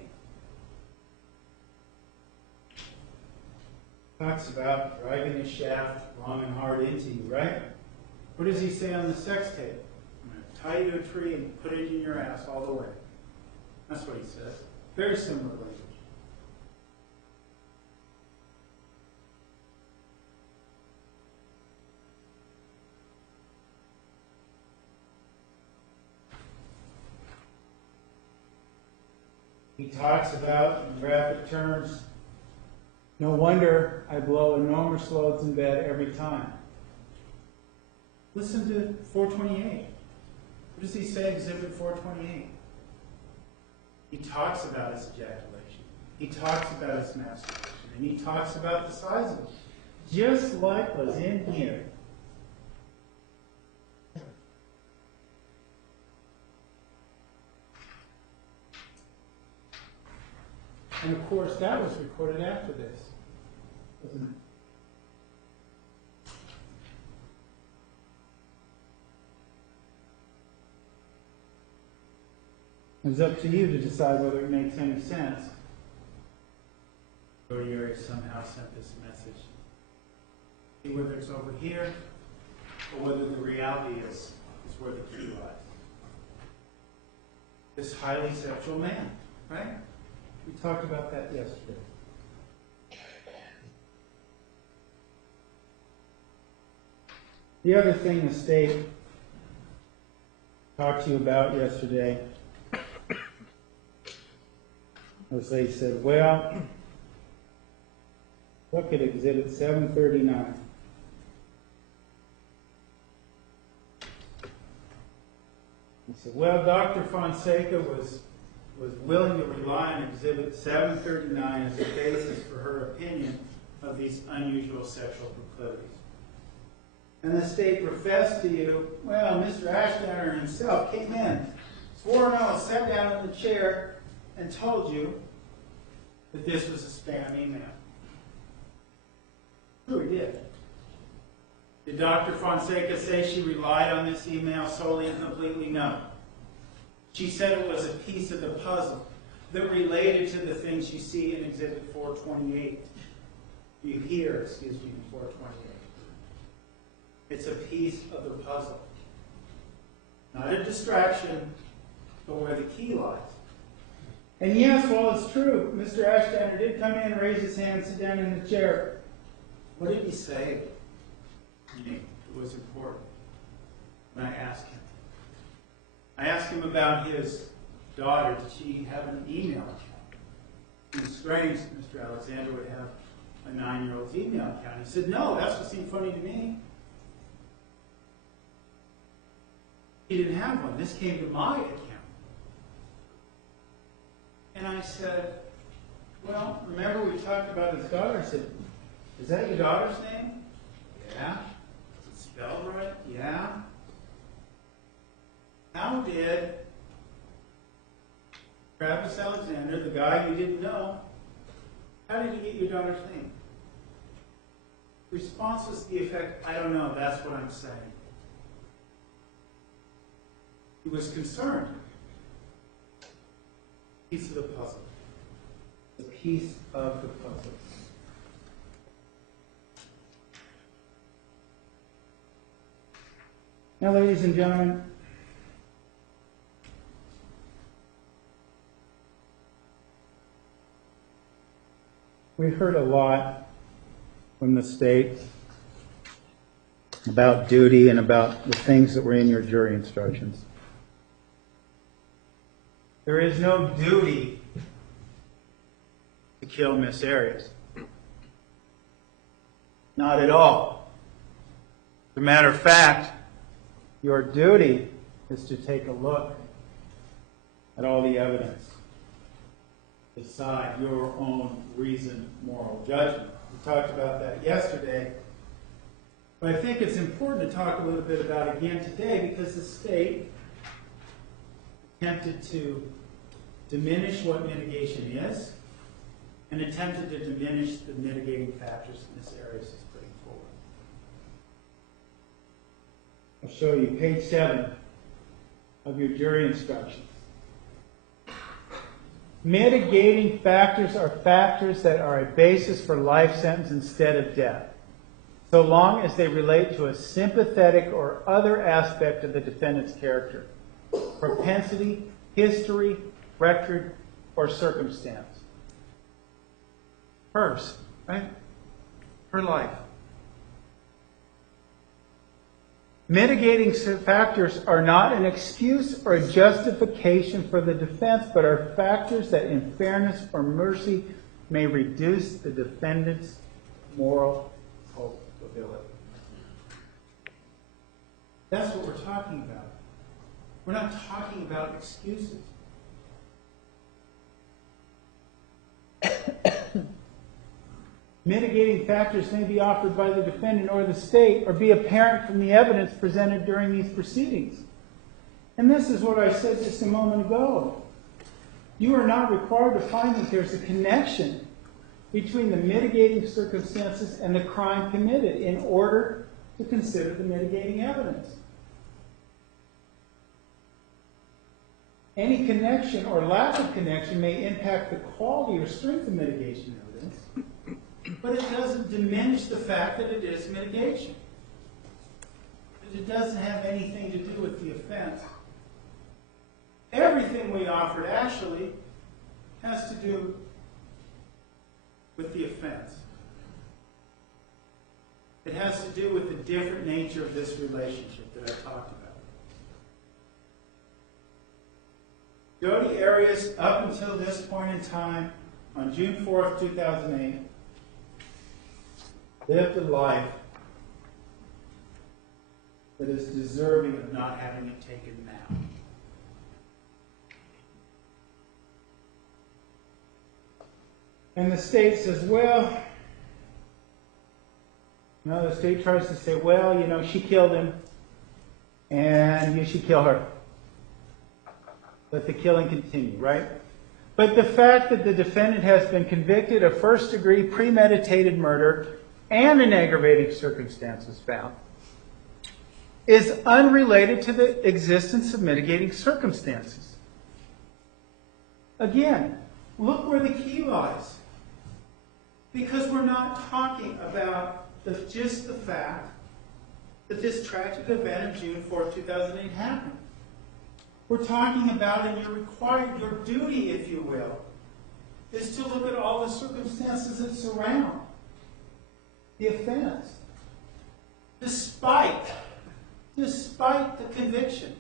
Talks about driving a shaft long and hard into you, right? What does he say on the sex tape? I'm going to tie you to a tree and put it in your ass all the way. That's what he says. Very similar language. He talks about, in graphic terms, no wonder I blow enormous loads in bed every time. Listen to 428. What does he say, Exhibit 428? He talks about his ejaculation. He talks about his masturbation. And he talks about the size of it. Just like was in here. And of course, that was recorded after this, wasn't it? It's up to you to decide whether it makes any sense. Jodi Arias somehow sent this message. See whether it's over here or whether the reality is where the key lies. This highly sexual man, right? We talked about that yesterday. The other thing the state talked to you about yesterday was they said, well, look at Exhibit 739. He said, well, Dr. Fonseca was willing to rely on Exhibit 739 as a basis for her opinion of these unusual sexual proclivities. And the state professed to you, well, Mr. Ashdown himself came in, swore an oath, sat down in the chair, and told you that this was a spam email. True, he did. Did Dr. Fonseca say she relied on this email solely and completely? No. She said it was a piece of the puzzle that related to the things you see in Exhibit 428. You hear, excuse me, in 428. It's a piece of the puzzle. Not a distraction, but where the key lies. And yes, while it's true, Mr. Ashdown did come in, raise his hand, sit down in the chair. What did he say? It was important. And I asked him. I asked him about his daughter. Did she have an email account? It was strange that Mr. Alexander would have a 9-year-old's email account. He said, no, that's what seemed funny to me. He didn't have one. This came to my account. And I said, well, remember we talked about his daughter? I said, is that your daughter's name? Yeah. Is it spelled right? Yeah. How did Travis Alexander, the guy you didn't know, how did he get your daughter's name? response was to the effect, I don't know, that's what I'm saying. He was concerned. Piece of the puzzle. The piece of the puzzle. Now, ladies and gentlemen, we heard a lot from the state about duty and about the things that were in your jury instructions. There is no duty to kill Miss Arias. Not at all. As a matter of fact, your duty is to take a look at all the evidence. Decide your own reasoned moral judgment. We talked about that yesterday. But I think it's important to talk a little bit about it again today because the state attempted to diminish what mitigation is and attempted to diminish the mitigating factors that Ms. Arias is putting forward. I'll show you page 7 of your jury instructions. Mitigating factors are factors that are a basis for life sentence instead of death, so long as they relate to a sympathetic or other aspect of the defendant's character, propensity, history, record, or circumstance. Hers, right? Her life. Mitigating factors are not an excuse or a justification for the defense, but are factors that in fairness or mercy may reduce the defendant's moral culpability. That's what we're talking about. We're not talking about excuses. Mitigating factors may be offered by the defendant or the state or be apparent from the evidence presented during these proceedings. And this is what I said just a moment ago. You are not required to find that there's a connection between the mitigating circumstances and the crime committed in order to consider the mitigating evidence. Any connection or lack of connection may impact the quality or strength of mitigation evidence, but it doesn't diminish the fact that it is mitigation. It doesn't have anything to do with the offense. Everything we offered actually has to do with the offense. It has to do with the different nature of this relationship that I talked about. Jodi Arias, up until this point in time, on June 4th, 2008, lived a life that is deserving of not having it taken now. And the state says, well, the state tries to say, well, she killed him, and you should kill her. Let the killing continue, right? But the fact that the defendant has been convicted of first-degree premeditated murder and an aggravating circumstance was found is unrelated to the existence of mitigating circumstances. Again, look where the key lies. Because we're not talking about just the fact that this tragic event of June 4th, 2008 happened. We're talking about, and your duty, if you will, is to look at all the circumstances that surround the offense. Despite the conviction.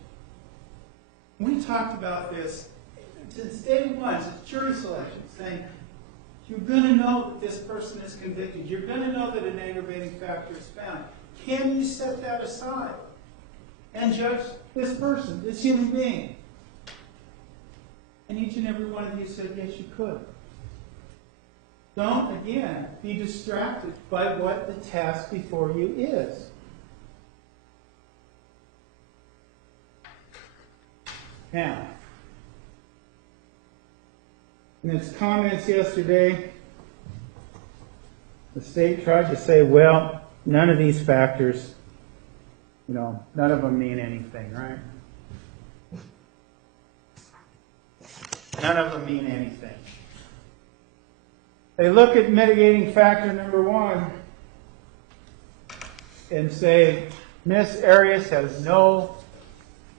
We talked about this since day one, since jury selection, saying, you're going to know that this person is convicted. You're going to know that an aggravating factor is found. Can you set that aside and judge this person, this human being? And each and every one of you said, yes, you could. Don't, again, be distracted by what the task before you is. Now, in its comments yesterday, the state tried to say, well, none of these factors, none of them mean anything, right? None of them mean anything. They look at mitigating factor number 1 and say, Miss Arias has no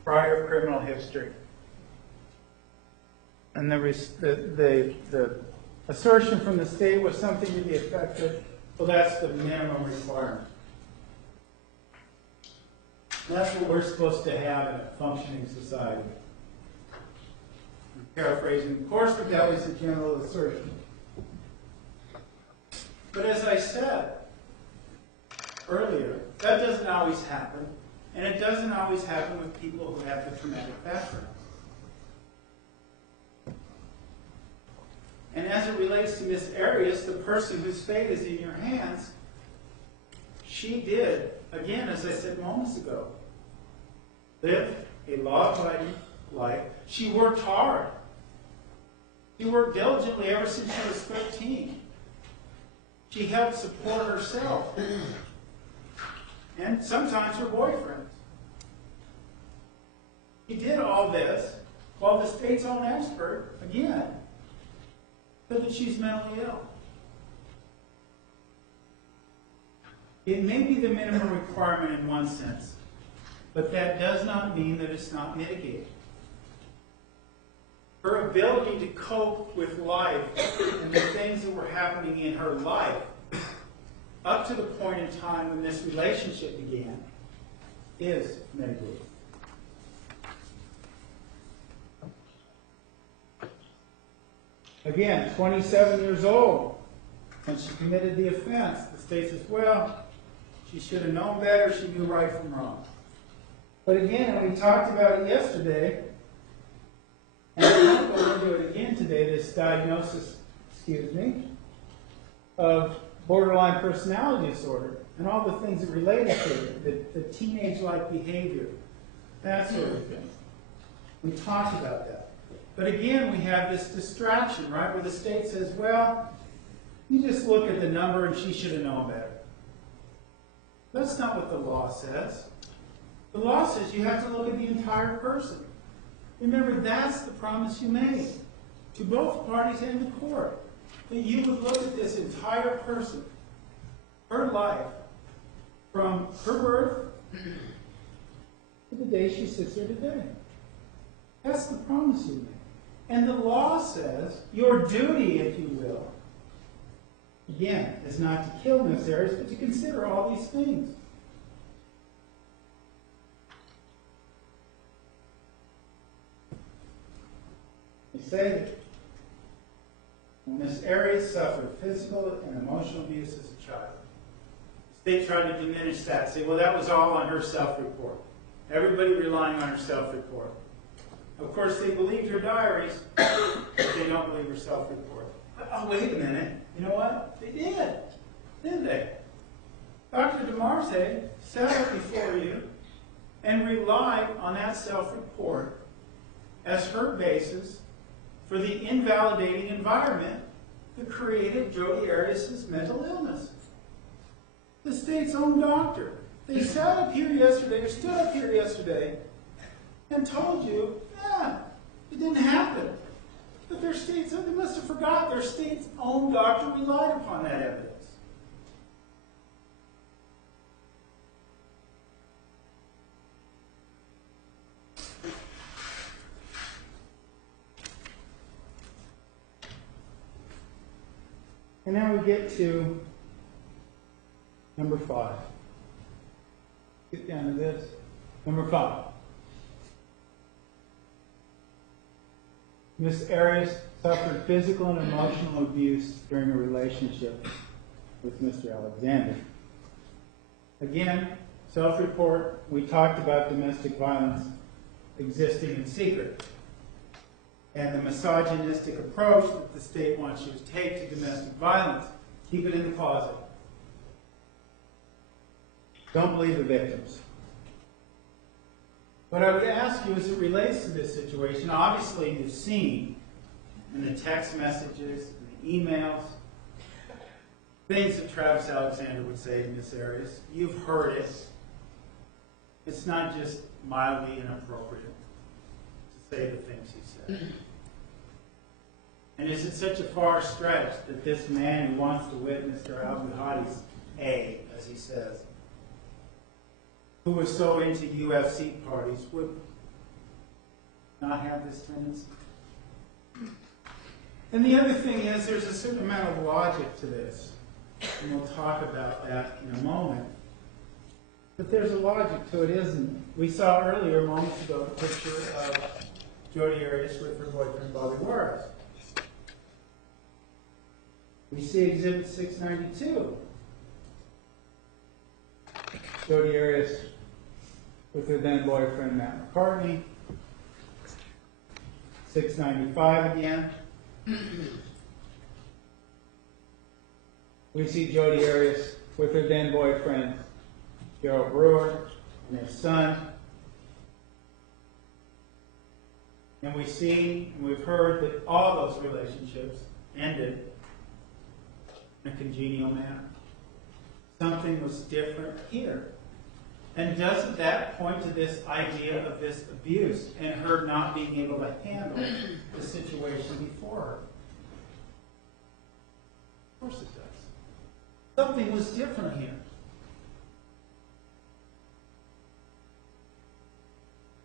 prior criminal history. And the assertion from the state was something to the effect of, well, that's the minimum requirement. And that's what we're supposed to have in a functioning society. I'm paraphrasing. Of course, that was a general assertion. But as I said earlier, that doesn't always happen. And it doesn't always happen with people who have the traumatic background. And as it relates to Miss Arias, the person whose fate is in your hands, she did, again, as I said moments ago, live a law-abiding life. She worked hard. She worked diligently ever since she was 13. She helped support herself and sometimes her boyfriend. She did all this while the state's own expert, again, said that she's mentally ill. It may be the minimum requirement in one sense, but that does not mean that it's not mitigated. Her ability to cope with life and the things that were happening in her life up to the point in time when this relationship began is mitigated. Again, 27 years old when she committed the offense. The state says, well, she should have known better. She knew right from wrong. But again, we talked about it yesterday, and we won't go into it again today, this diagnosis, of borderline personality disorder and all the things that related to it, the teenage-like behavior, that sort of thing. We talked about that. But again, we have this distraction, right, where the state says, well, you just look at the number and she should have known better. That's not what the law says. The law says you have to look at the entire person. Remember, that's the promise you made to both parties and the court, that you would look at this entire person, her life, from her birth to the day she sits here today. That's the promise you made. And the law says your duty, if you will, again, is not to kill Miss Arias, but to consider all these things. They say that Miss Arias suffered physical and emotional abuse as a child. The state tried to diminish that, say, well, that was all on her self-report. Everybody relying on her self-report. Of course, they believed her diaries, but they don't believe her self-report. Oh, wait a minute. You know what? They did. Didn't they? Dr. DeMarze sat up before you and relied on that self-report as her basis for the invalidating environment that created Jodi Arias' mental illness. The state's own doctor. They sat up here yesterday, or stood up here yesterday, and told you, it didn't happen. But they must have forgot their state's own doctor relied upon that evidence. And now we get to number 5. Get down to this. Number 5. Miss Arias suffered physical and emotional abuse during a relationship with Mr. Alexander. Again, self-report, we talked about domestic violence existing in secret and the misogynistic approach that the state wants you to take to domestic violence. Keep it in the closet. Don't believe the victims. But I would ask you, as it relates to this situation, obviously you've seen in the text messages, in the emails, things that Travis Alexander would say in this area. You've heard it. It's not just mildly inappropriate to say the things he said. And is it such a far stretch that this man who wants to witness Mr. al-Buhadi's A, as he says, who was so into UFC parties, would not have this tendency? And the other thing is, there's a certain amount of logic to this, and we'll talk about that in a moment. But there's a logic to it, isn't it? We saw earlier, moments ago, the picture of Jodi Arias with her boyfriend, Bobby Juarez. We see Exhibit 692. Jodi Arias with her then boyfriend, Matt McCartney. 695 again. We see Jodi Arias with her then boyfriend, Gerald Brewer, and their son. And we see, and we've heard that all those relationships ended in a congenial manner. Something was different here. And doesn't that point to this idea of this abuse and her not being able to handle the situation before her? Of course it does. Something was different here.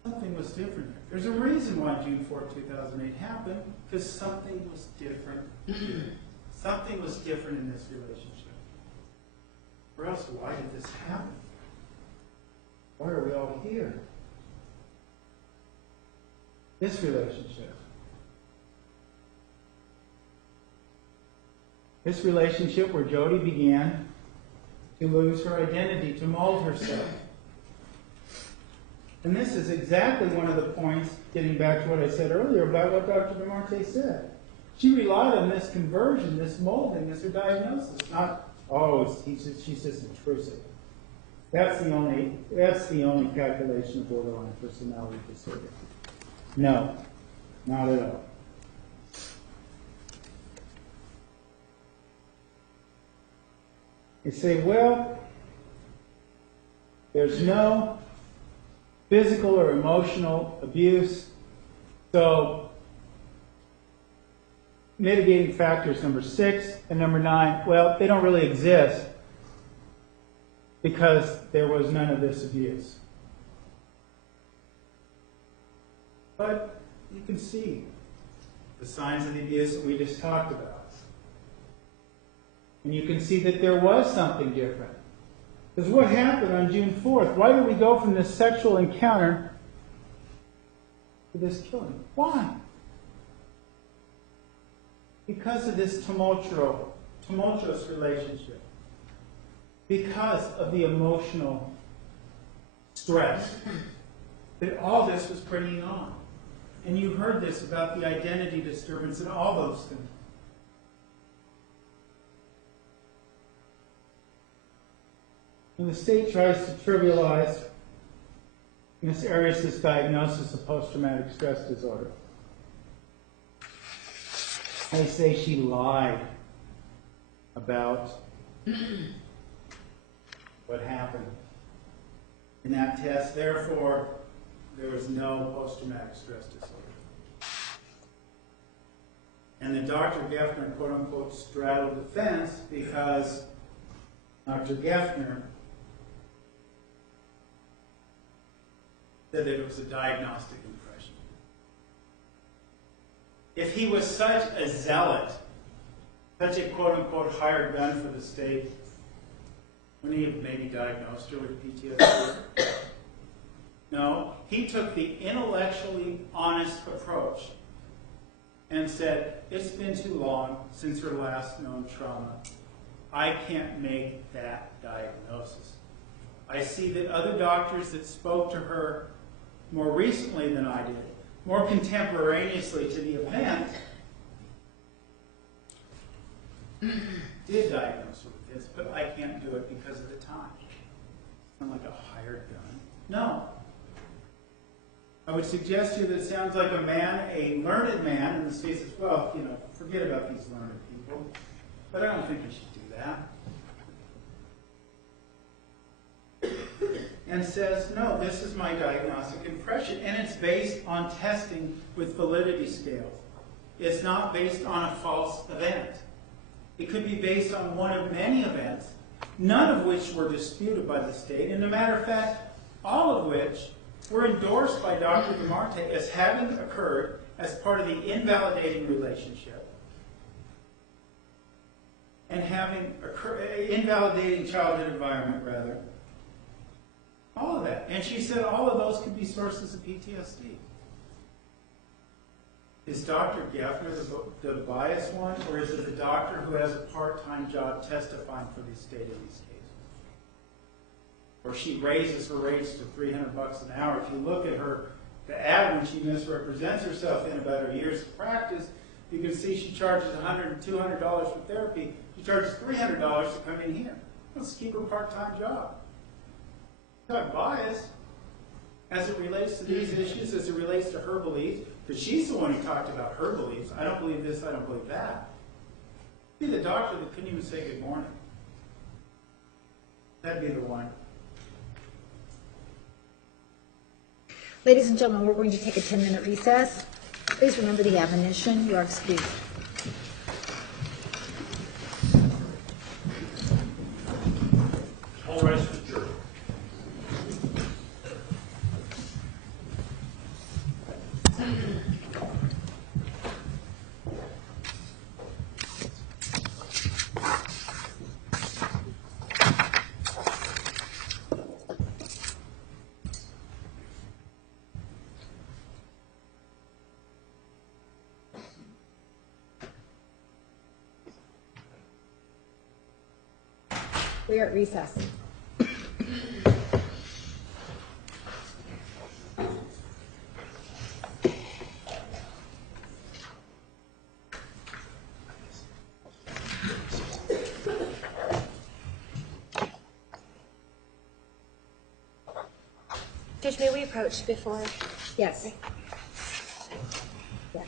Something was different here. There's a reason why June 4, 2008 happened, because something was different here. Something was different in this relationship. Or else, why did this happen? Why are we all here? This relationship. This relationship where Jodi began to lose her identity, to mold herself. And this is exactly one of the points, getting back to what I said earlier about what Dr. DeMarte said. She relied on this conversion, this molding, as her diagnosis. Not, she's just intrusive. That's the only calculation of borderline personality disorder. No, not at all. You say, well, there's no physical or emotional abuse, so mitigating factors number 6 and number 9, well, they don't really exist because there was none of this abuse. But you can see the signs of the abuse that we just talked about. And you can see that there was something different. Because what happened on June 4th? Why did we go from this sexual encounter to this killing? Why? Because of this tumultuous relationship. Because of the emotional stress that all this was bringing on. And you heard this about the identity disturbance and all those things. And the state tries to trivialize Ms. Arias' diagnosis of post-traumatic stress disorder. They say she lied about what happened in that test. Therefore, there was no post-traumatic stress disorder. And the Dr. Geffner, quote-unquote, straddled the fence because Dr. Geffner said that it was a diagnostic impression. If he was such a zealot, such a quote-unquote hired gun for the state, wouldn't he have maybe diagnosed her with PTSD? No, he took the intellectually honest approach and said, it's been too long since her last known trauma. I can't make that diagnosis. I see that other doctors that spoke to her more recently than I did, more contemporaneously to the event, did diagnose her with this, but I can't do it because of the time. It's not like a hired gun. No. I would suggest to you that it sounds like a man, a learned man, and the state says, well, forget about these learned people. But I don't think you should do that. And says, no, this is my diagnostic impression, and it's based on testing with validity scales. It's not based on a false event. It could be based on one of many events, none of which were disputed by the state, and as a matter of fact, all of which were endorsed by Dr. DeMarte as having occurred as part of the invalidating relationship and having invalidating childhood environment, rather. All of that. And she said all of those could be sources of PTSD. Is Dr. Geffner the biased one, or is it the doctor who has a part-time job testifying for the state in these cases? Or she raises her rates to $300 an hour. If you look at the ad when she misrepresents herself in about her years of practice, you can see she charges $100 and $200 for therapy. She charges $300 to come in here. Let's keep her part-time job. Not biased as it relates to these issues, as it relates to her beliefs, because she's the one who talked about her beliefs. I don't believe this, I don't believe that. Be the doctor that couldn't even say good morning. That'd be the one. Ladies and gentlemen, we're going to take a 10-minute recess. Please remember the admonition. You are excused. All rise for the jury. We are at recess. Judge, may we approach before? Yes. Yes.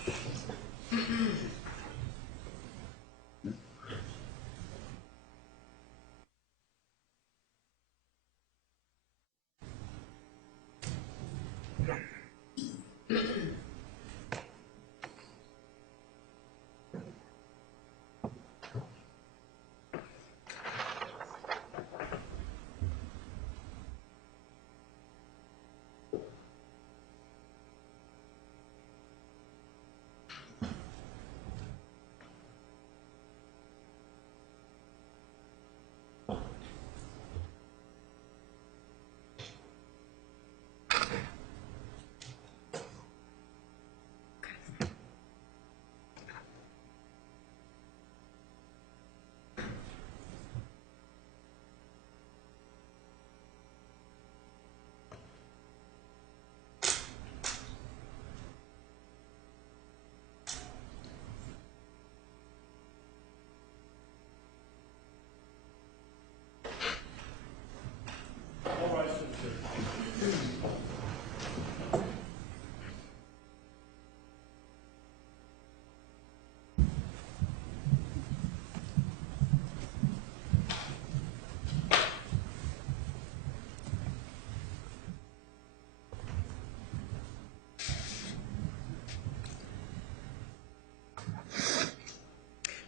All rise for the jury.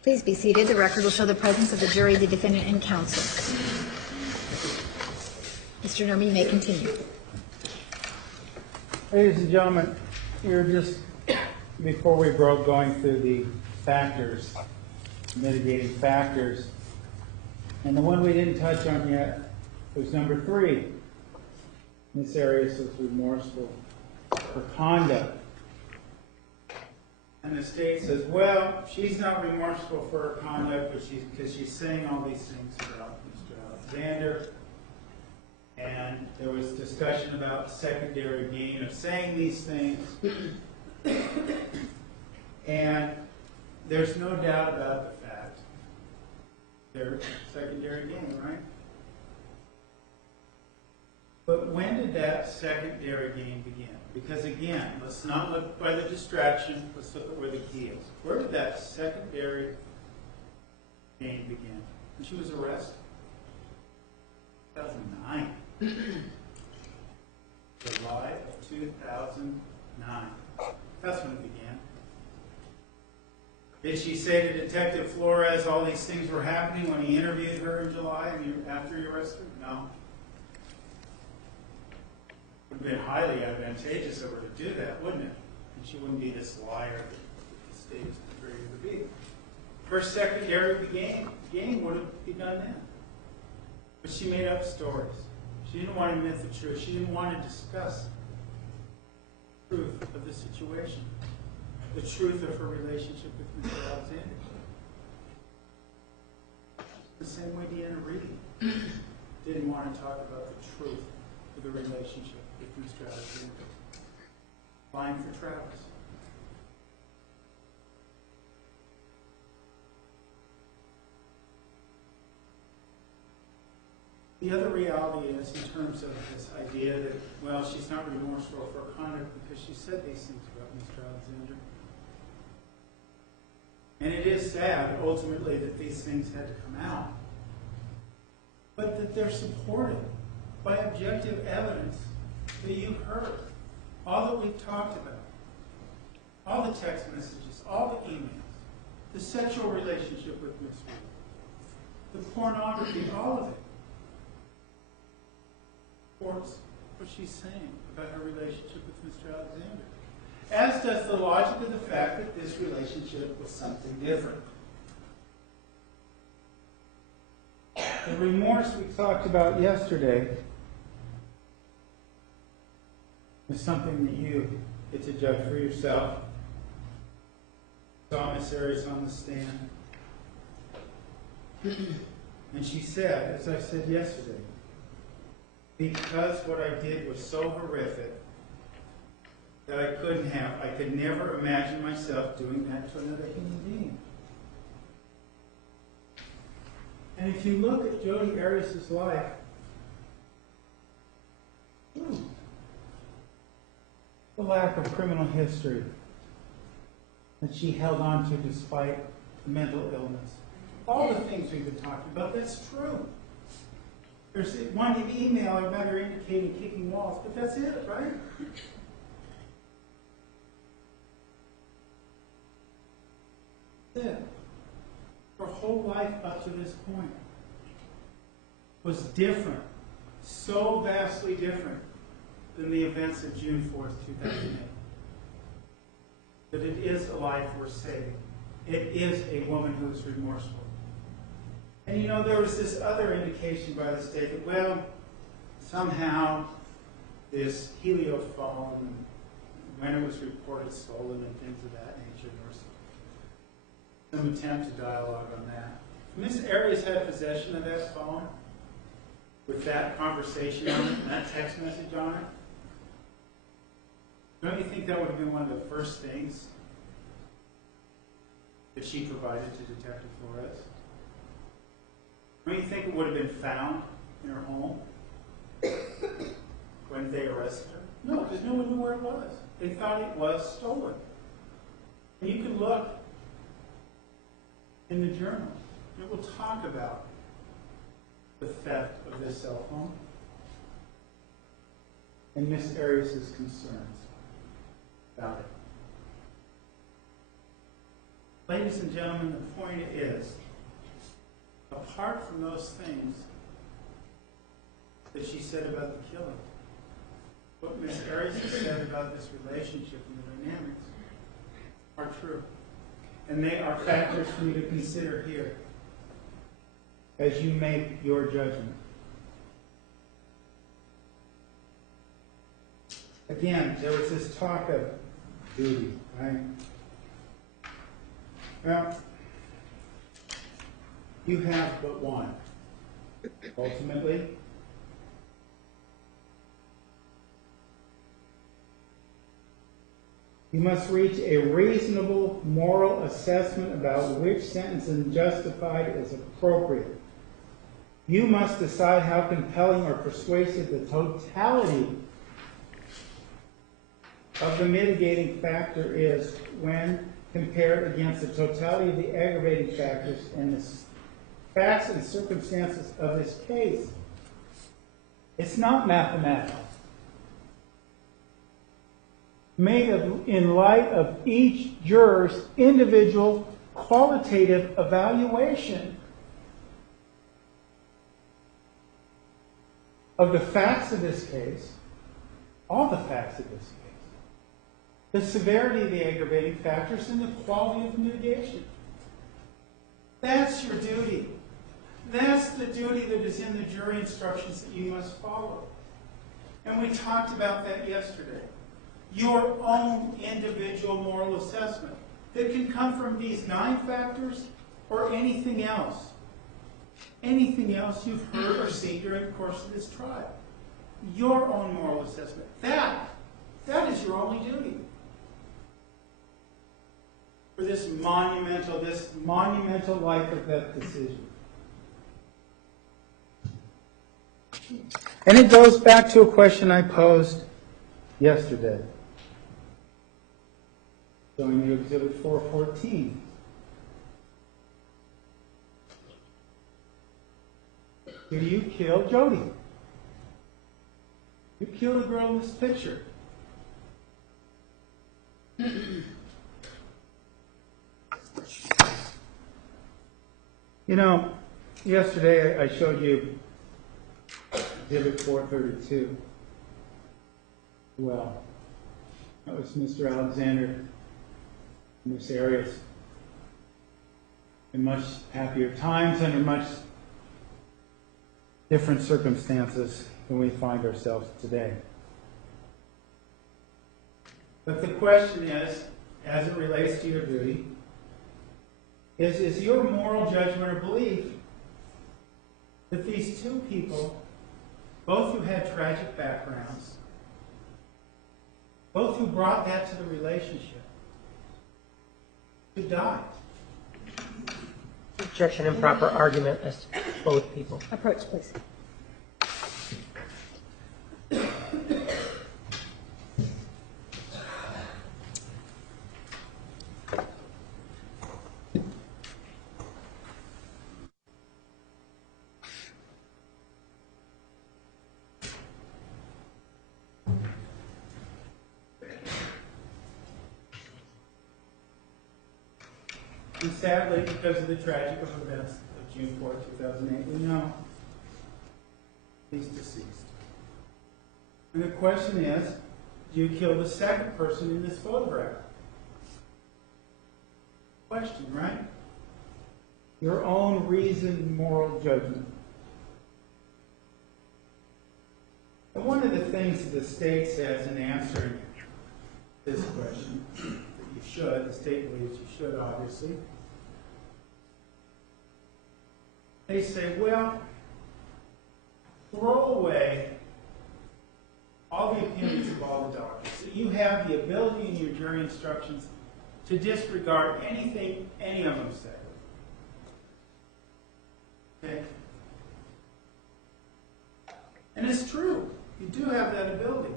Please be seated. The record will show the presence of the jury, the defendant, and counsel. Mr. Nomi, you may continue. Ladies and gentlemen, you're just, before we broke going through the factors, mitigating factors, and the one we didn't touch on yet was number 3. Miss Arias was remorseful for conduct. And the state says, well, she's not remorseful for her conduct because she's saying all these things about Mr. Alexander. And there was discussion about secondary gain of saying these things. And there's no doubt about the fact there's secondary gain, right? But when did that secondary gain begin? Because again, let's not look by the distraction, let's look at where the key is. Where did that secondary game began. And she was arrested. 2009. July of 2009. That's when it began. Did she say to Detective Flores all these things were happening when he interviewed her in July and after he arrested her? No. It would have been highly advantageous of her to do that, wouldn't it? And she wouldn't be this liar that the state is portraying her to be. Her secondary game would have begun then. But she made up stories. She didn't want to admit the truth. She didn't want to discuss the truth of the situation, the truth of her relationship with Mr. Alexander. The same way Deanna Reed didn't want to talk about the truth of the relationship with Mr. Alexander. Lying for Travis. The other reality is, in terms of this idea that, well, she's not remorseful for her conduct because she said these things about Mr. Alexander. And it is sad, ultimately, that these things had to come out. But that they're supported by objective evidence that you've heard. All that we've talked about. All the text messages, all the emails. The sexual relationship with Miss Reed. The pornography, all of it. Supports what she's saying about her relationship with Mr. Alexander. As does the logic of the fact that this relationship was something different. The remorse we talked about yesterday is something that you get to judge for yourself. Saw Miss Arias on the stand. And she said, as I said yesterday, because what I did was so horrific that I could never imagine myself doing that to another human being. And if you look at Jodi Arias' life, the lack of criminal history that she held on to despite mental illness. All the things we've been talking about, that's true. There's one email about her indicating kicking walls, but that's it, right? That's it. Her whole life up to this point was different, so vastly different than the events of June 4th, 2008. That it is a life worth saving. It is a woman who is remorseful. And you know, there was this other indication by the state that, well, somehow this Helio phone, when it was reported stolen and things of that nature, there was some attempt to dialogue on that. Miss Arias had possession of that phone with that conversation on it and that text message on it. Don't you think that would have been one of the first things that she provided to Detective Flores? Don't you think it would have been found in her home when they arrested her? No, because no one knew where it was. They thought it was stolen. And you can look in the journal. It will talk about the theft of this cell phone and Miss Arias' concerns about it. Ladies and gentlemen, the point is, apart from those things that she said about the killing, what Miss Arias has said about this relationship and the dynamics are true. And they are factors for you to consider here as you make your judgment. Again, there was this talk of duty, right? Well, you have but one. Ultimately, you must reach a reasonable moral assessment about which sentence unjustified is appropriate. You must decide how compelling or persuasive the totality of the mitigating factor is when compared against the totality of the aggravating factors and facts and circumstances of this case. It's not mathematical. Made in light of each juror's individual qualitative evaluation of the facts of this case, all the facts of this case, the severity of the aggravating factors, and the quality of mitigation. That's your duty. That's the duty that is in the jury instructions that you must follow. And we talked about that yesterday. Your own individual moral assessment that can come from these 9 factors or anything else. Anything else you've heard or seen during the course of this trial. Your own moral assessment. That is your only duty. For this monumental life or death decision. And it goes back to a question I posed yesterday. Showing you Exhibit 414. Do you kill Jodi? You kill the girl in this picture. You know, yesterday I showed you Exhibit 432. Well, that was Mr. Alexander and Miss Arias in much happier times, under much different circumstances than we find ourselves today. But the question is, as it relates to your duty, is your moral judgment or belief that these 2 people, both who had tragic backgrounds, both who brought that to the relationship, who died? Objection, improper argument as to both people. Approach, please. And sadly, because of the tragic events of June 4, 2008, we know he's deceased. And the question is, do you kill the second person in this photograph? Question, right? Your own reasoned moral judgment. And one of the things that the state says in answering this question, that you should, the state believes you should, obviously, they say, well, throw away all the opinions of all the doctors. That you have the ability in your jury instructions to disregard anything any of them say. Okay? And it's true. You do have that ability.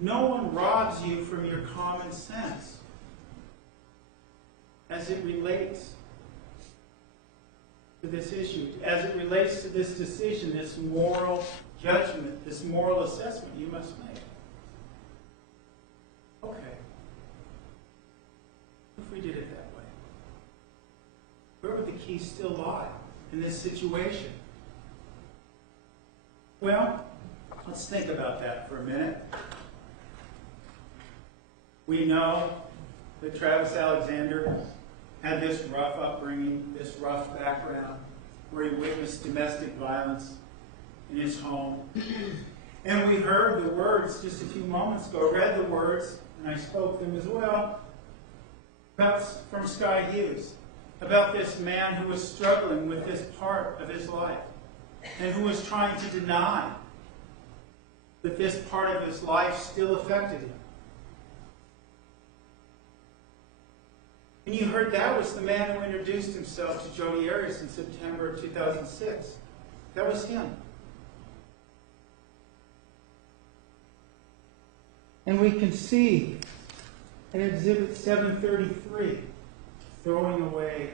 No one robs you from your common sense as it relates to this issue, as it relates to this decision, this moral judgment, this moral assessment you must make. Okay. If we did it that way, where would the key still lie in this situation? Well, let's think about that for a minute. We know that Travis Alexander had this rough upbringing, this rough background, where he witnessed domestic violence in his home. And we heard the words just a few moments ago, read the words, and I spoke them as well, from Sky Hughes, about this man who was struggling with this part of his life, and who was trying to deny that this part of his life still affected him. And you heard that was the man who introduced himself to Jodi Arias in September of 2006. That was him. And we can see in Exhibit 733, throwing away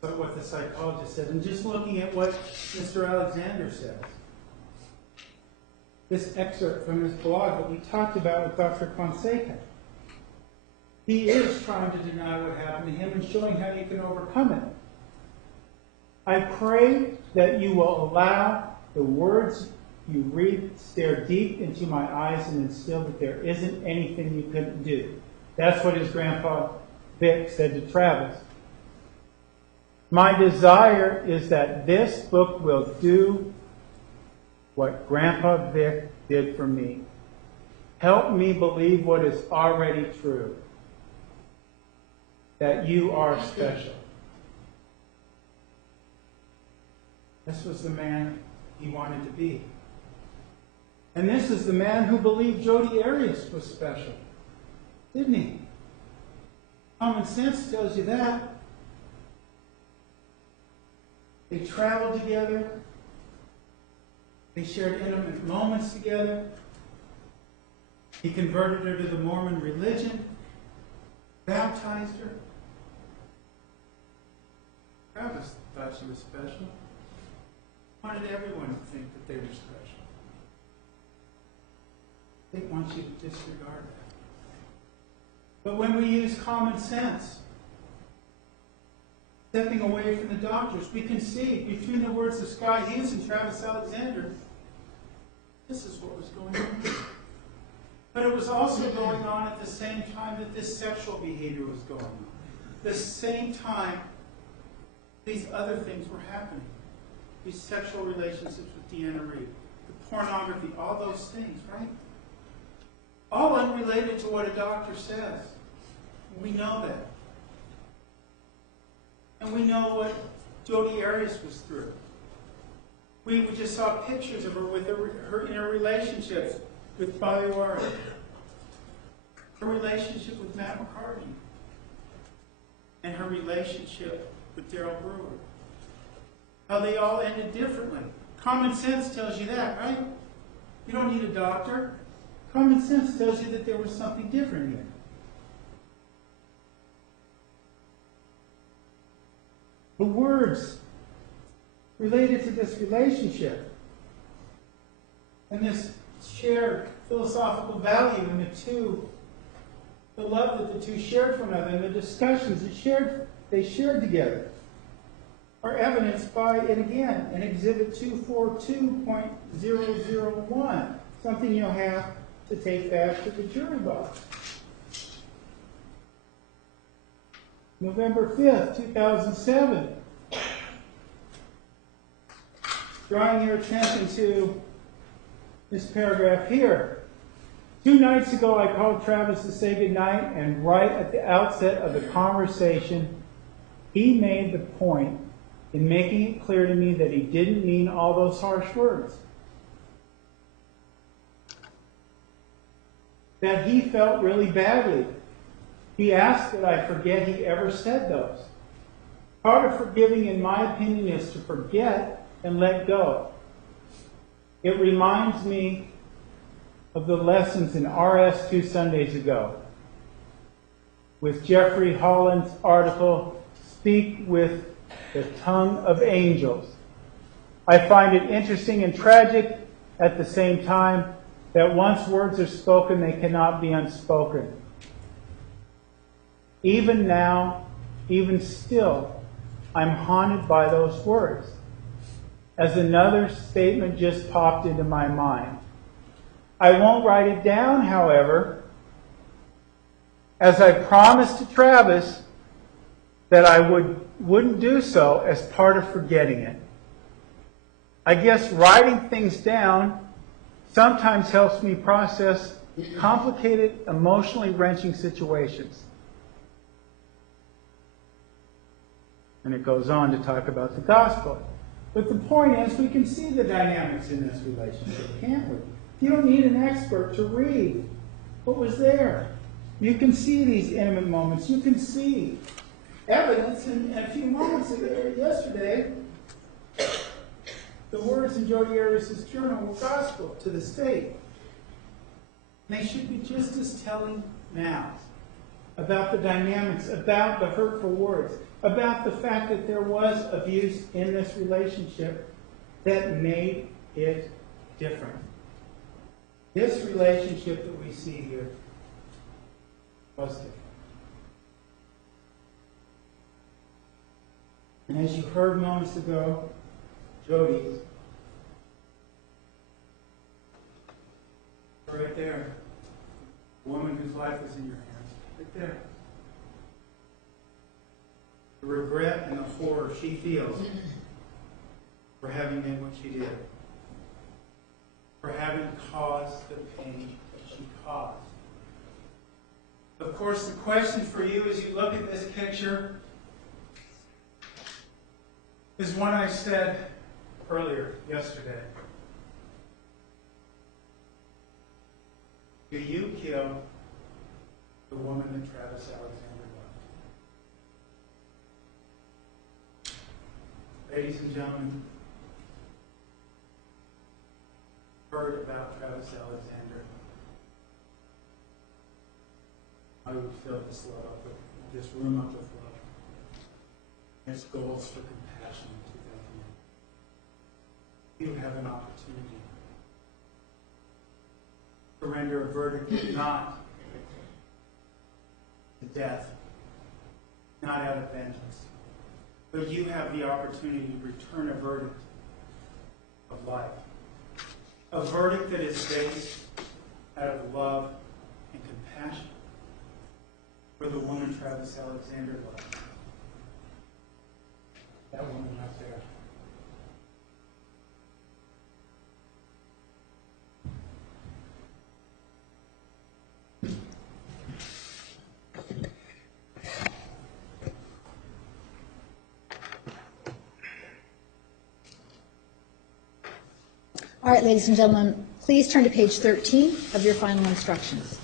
what the psychologist said, and just looking at what Mr. Alexander says. This excerpt from his blog that we talked about with Dr. Fonseca. He is trying to deny what happened to him and showing how you can overcome it. I pray that you will allow the words you read stare deep into my eyes and instill that there isn't anything you couldn't do. That's what his grandpa Vic said to Travis. My desire is that this book will do what Grandpa Vic did for me. Help me believe what is already true. That you are special. This was the man he wanted to be. And this is the man who believed Jodi Arias was special. Didn't he? Common sense tells you that. They traveled together. They shared intimate moments together. He converted her to the Mormon religion, baptized her. Travis thought she was special. Wanted everyone to think that they were special. They want you to disregard that. But when we use common sense, stepping away from the doctors, we can see between the words of Scott Hughes and Travis Alexander, this is what was going on. But it was also going on at the same time that this sexual behavior was going on. The same time these other things were happening. These sexual relationships with Deanna Reed, the pornography, all those things, right? All unrelated to what a doctor says. We know that. And we know what Jodi Arias was through. We just saw pictures of her with her in her relationships with Bobby Warren, her relationship with Matt McCartney, and her relationship with Daryl Brewer. How they all ended differently. Common sense tells you that, right? You don't need a doctor. Common sense tells you that there was something different here. The words related to this relationship and this shared philosophical value in the love that the two shared for one another and the discussions that they shared together are evidenced by, and again, in Exhibit 242.001, something you'll have to take back to the jury box. November 5th, 2007. Drawing your attention to this paragraph here. 2 nights ago, I called Travis to say goodnight, and right at the outset of the conversation, he made the point in making it clear to me that he didn't mean all those harsh words. That he felt really badly. He asked that I forget he ever said those. Part of forgiving, in my opinion, is to forget and let go. It reminds me of the lessons in RS 2 Sundays ago with Jeffrey Holland's article, Speak with the Tongue of Angels. I find it interesting and tragic at the same time that once words are spoken, they cannot be unspoken. Even now, even still, I'm haunted by those words. As another statement just popped into my mind. I won't write it down, however, as I promised to Travis that I wouldn't do so as part of forgetting it. I guess writing things down sometimes helps me process complicated, emotionally wrenching situations. And it goes on to talk about the gospel. But the point is, we can see the dynamics in this relationship, can't we? You don't need an expert to read what was there. You can see these intimate moments. You can see evidence in a few moments ago, yesterday, the words in Jodi Arias' journal were gospel to the state. And they should be just as telling now about the dynamics, about the hurtful words. about the fact that there was abuse in this relationship that made it different. This relationship that we see here was different. And as you heard moments ago, Jodi, right there, the woman whose life is in your hands, right there. The regret and the horror she feels for having done what she did, for having caused the pain that she caused. Of course, the question for you as you look at this picture is one I said earlier, yesterday. Do you kill the woman that Travis Alexander loved? Ladies and gentlemen, heard about Travis Alexander. I would fill this room up with love. His goals for compassion in 2008. You have an opportunity to render a verdict not to death, not out of vengeance, but you have the opportunity to return a verdict of life. A verdict that is based out of love and compassion for the woman Travis Alexander loved. That woman right there. All right, ladies and gentlemen, please turn to page 13 of your final instructions.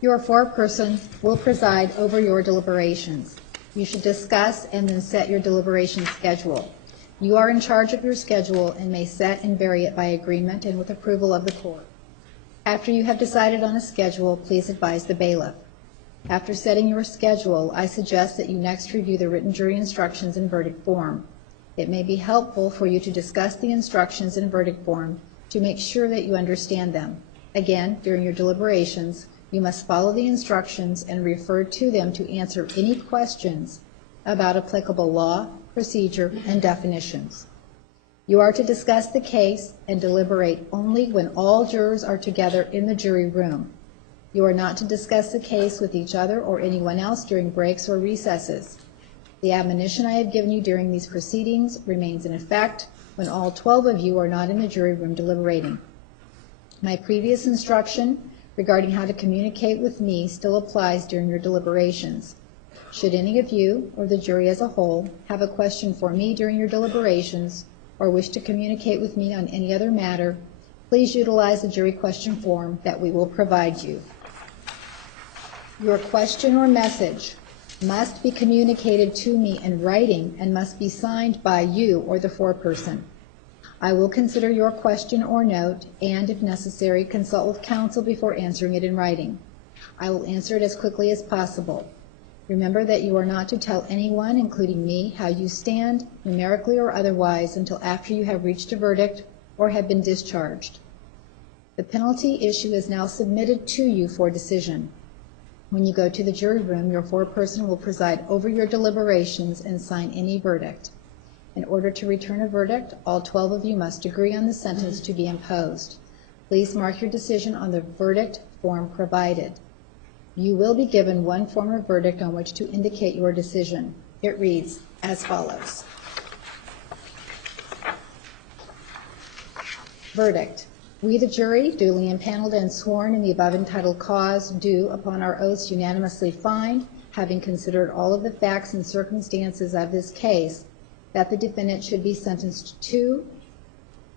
Your foreperson will preside over your deliberations. You should discuss and then set your deliberation schedule. You are in charge of your schedule and may set and vary it by agreement and with approval of the court. After you have decided on a schedule, please advise the bailiff. After setting your schedule, I suggest that you next review the written jury instructions in verdict form. It may be helpful for you to discuss the instructions in verdict form to make sure that you understand them. Again, during your deliberations, you must follow the instructions and refer to them to answer any questions about applicable law, procedure, and definitions. You are to discuss the case and deliberate only when all jurors are together in the jury room. You are not to discuss the case with each other or anyone else during breaks or recesses. The admonition I have given you during these proceedings remains in effect when all 12 of you are not in the jury room deliberating. My previous instruction regarding how to communicate with me still applies during your deliberations. Should any of you, or the jury as a whole, have a question for me during your deliberations, or wish to communicate with me on any other matter, please utilize the jury question form that we will provide you. Your question or message must be communicated to me in writing and must be signed by you or the foreperson. I will consider your question or note and, if necessary, consult with counsel before answering it in writing. I will answer it as quickly as possible. Remember that you are not to tell anyone, including me, how you stand, numerically or otherwise, until after you have reached a verdict or have been discharged. The penalty issue is now submitted to you for decision. When you go to the jury room, your foreperson will preside over your deliberations and sign any verdict. In order to return a verdict, all 12 of you must agree on the sentence to be imposed. Please mark your decision on the verdict form provided. You will be given one form of verdict on which to indicate your decision. It reads as follows. Verdict. We, the jury, duly impaneled and sworn in the above entitled cause, do, upon our oaths, unanimously find, having considered all of the facts and circumstances of this case, that the defendant should be sentenced to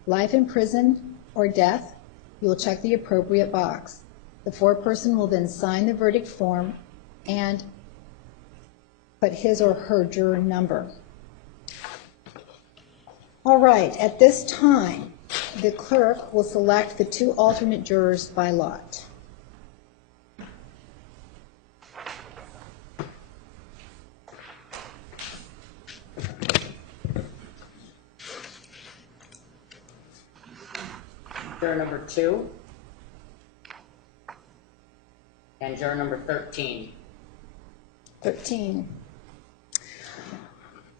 life in prison or death. You will check the appropriate box. The foreperson will then sign the verdict form and put his or her juror number. All right, at this time, the clerk will select the 2 alternate jurors by lot. Juror number 2 and juror number 13. 13.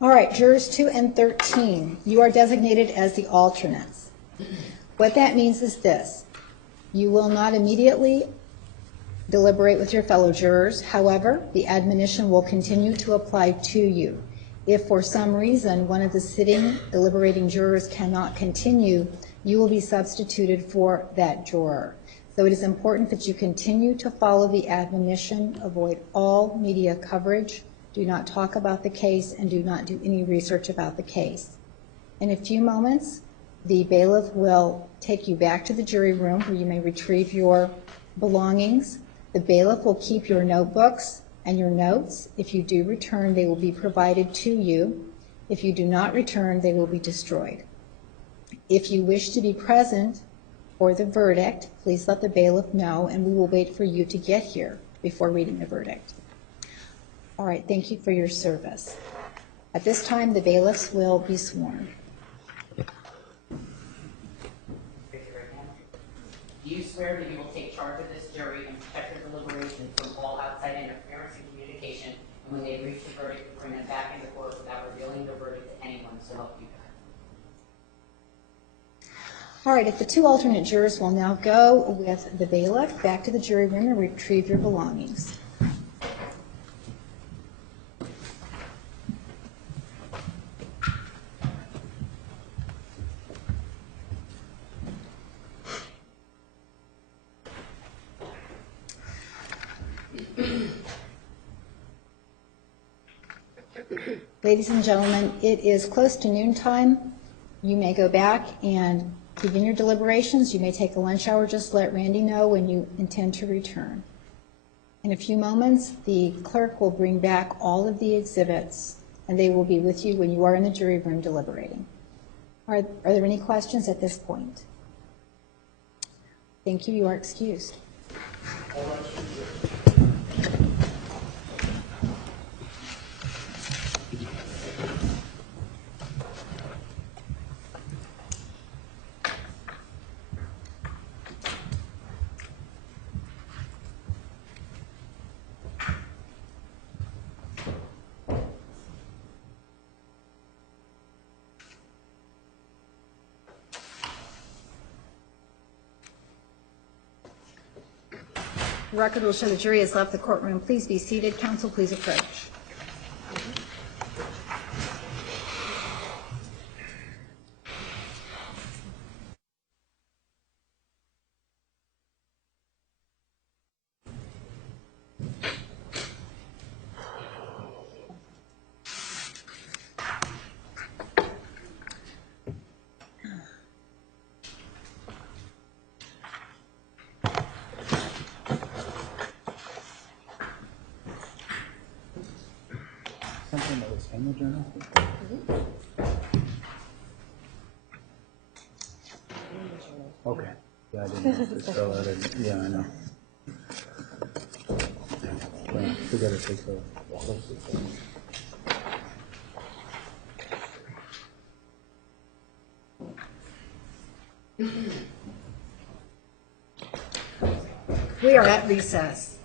All right, jurors 2 and 13, you are designated as the alternates. What that means is this: you will not immediately deliberate with your fellow jurors. However, the admonition will continue to apply to you. If for some reason one of the sitting deliberating jurors cannot continue, you will be substituted for that juror. So it is important that you continue to follow the admonition, avoid all media coverage, do not talk about the case, and do not do any research about the case. In a few moments, the bailiff will take you back to the jury room where you may retrieve your belongings. The bailiff will keep your notebooks and your notes. If you do return, they will be provided to you. If you do not return, they will be destroyed. If you wish to be present for the verdict, please let the bailiff know, and we will wait for you to get here before reading the verdict. All right, thank you for your service. At this time, the bailiffs will be sworn. Raise your right hand. Do you swear that you will take charge of this jury and protect their deliberations from all outside interference and communication, and when they reach the verdict, bring them back into court without revealing the verdict to anyone, so help you God? All right, if the 2 alternate jurors will now go with the bailiff back to the jury room and retrieve your belongings. Ladies and gentlemen, it is close to noontime. You may go back and begin your deliberations. You may take a lunch hour. Just let Randy know when you intend to return. In a few moments, the clerk will bring back all of the exhibits, and they will be with you when you are in the jury room deliberating. Are there any questions at this point? Thank you. You are excused. All rights reserved. The record will show the jury has left the courtroom. Please be seated. Counsel, please approach. Something that was in the journal? Okay. Yeah, I didn't spell that in. Yeah, I know. Well, we gotta take the closest thing. We are at recess.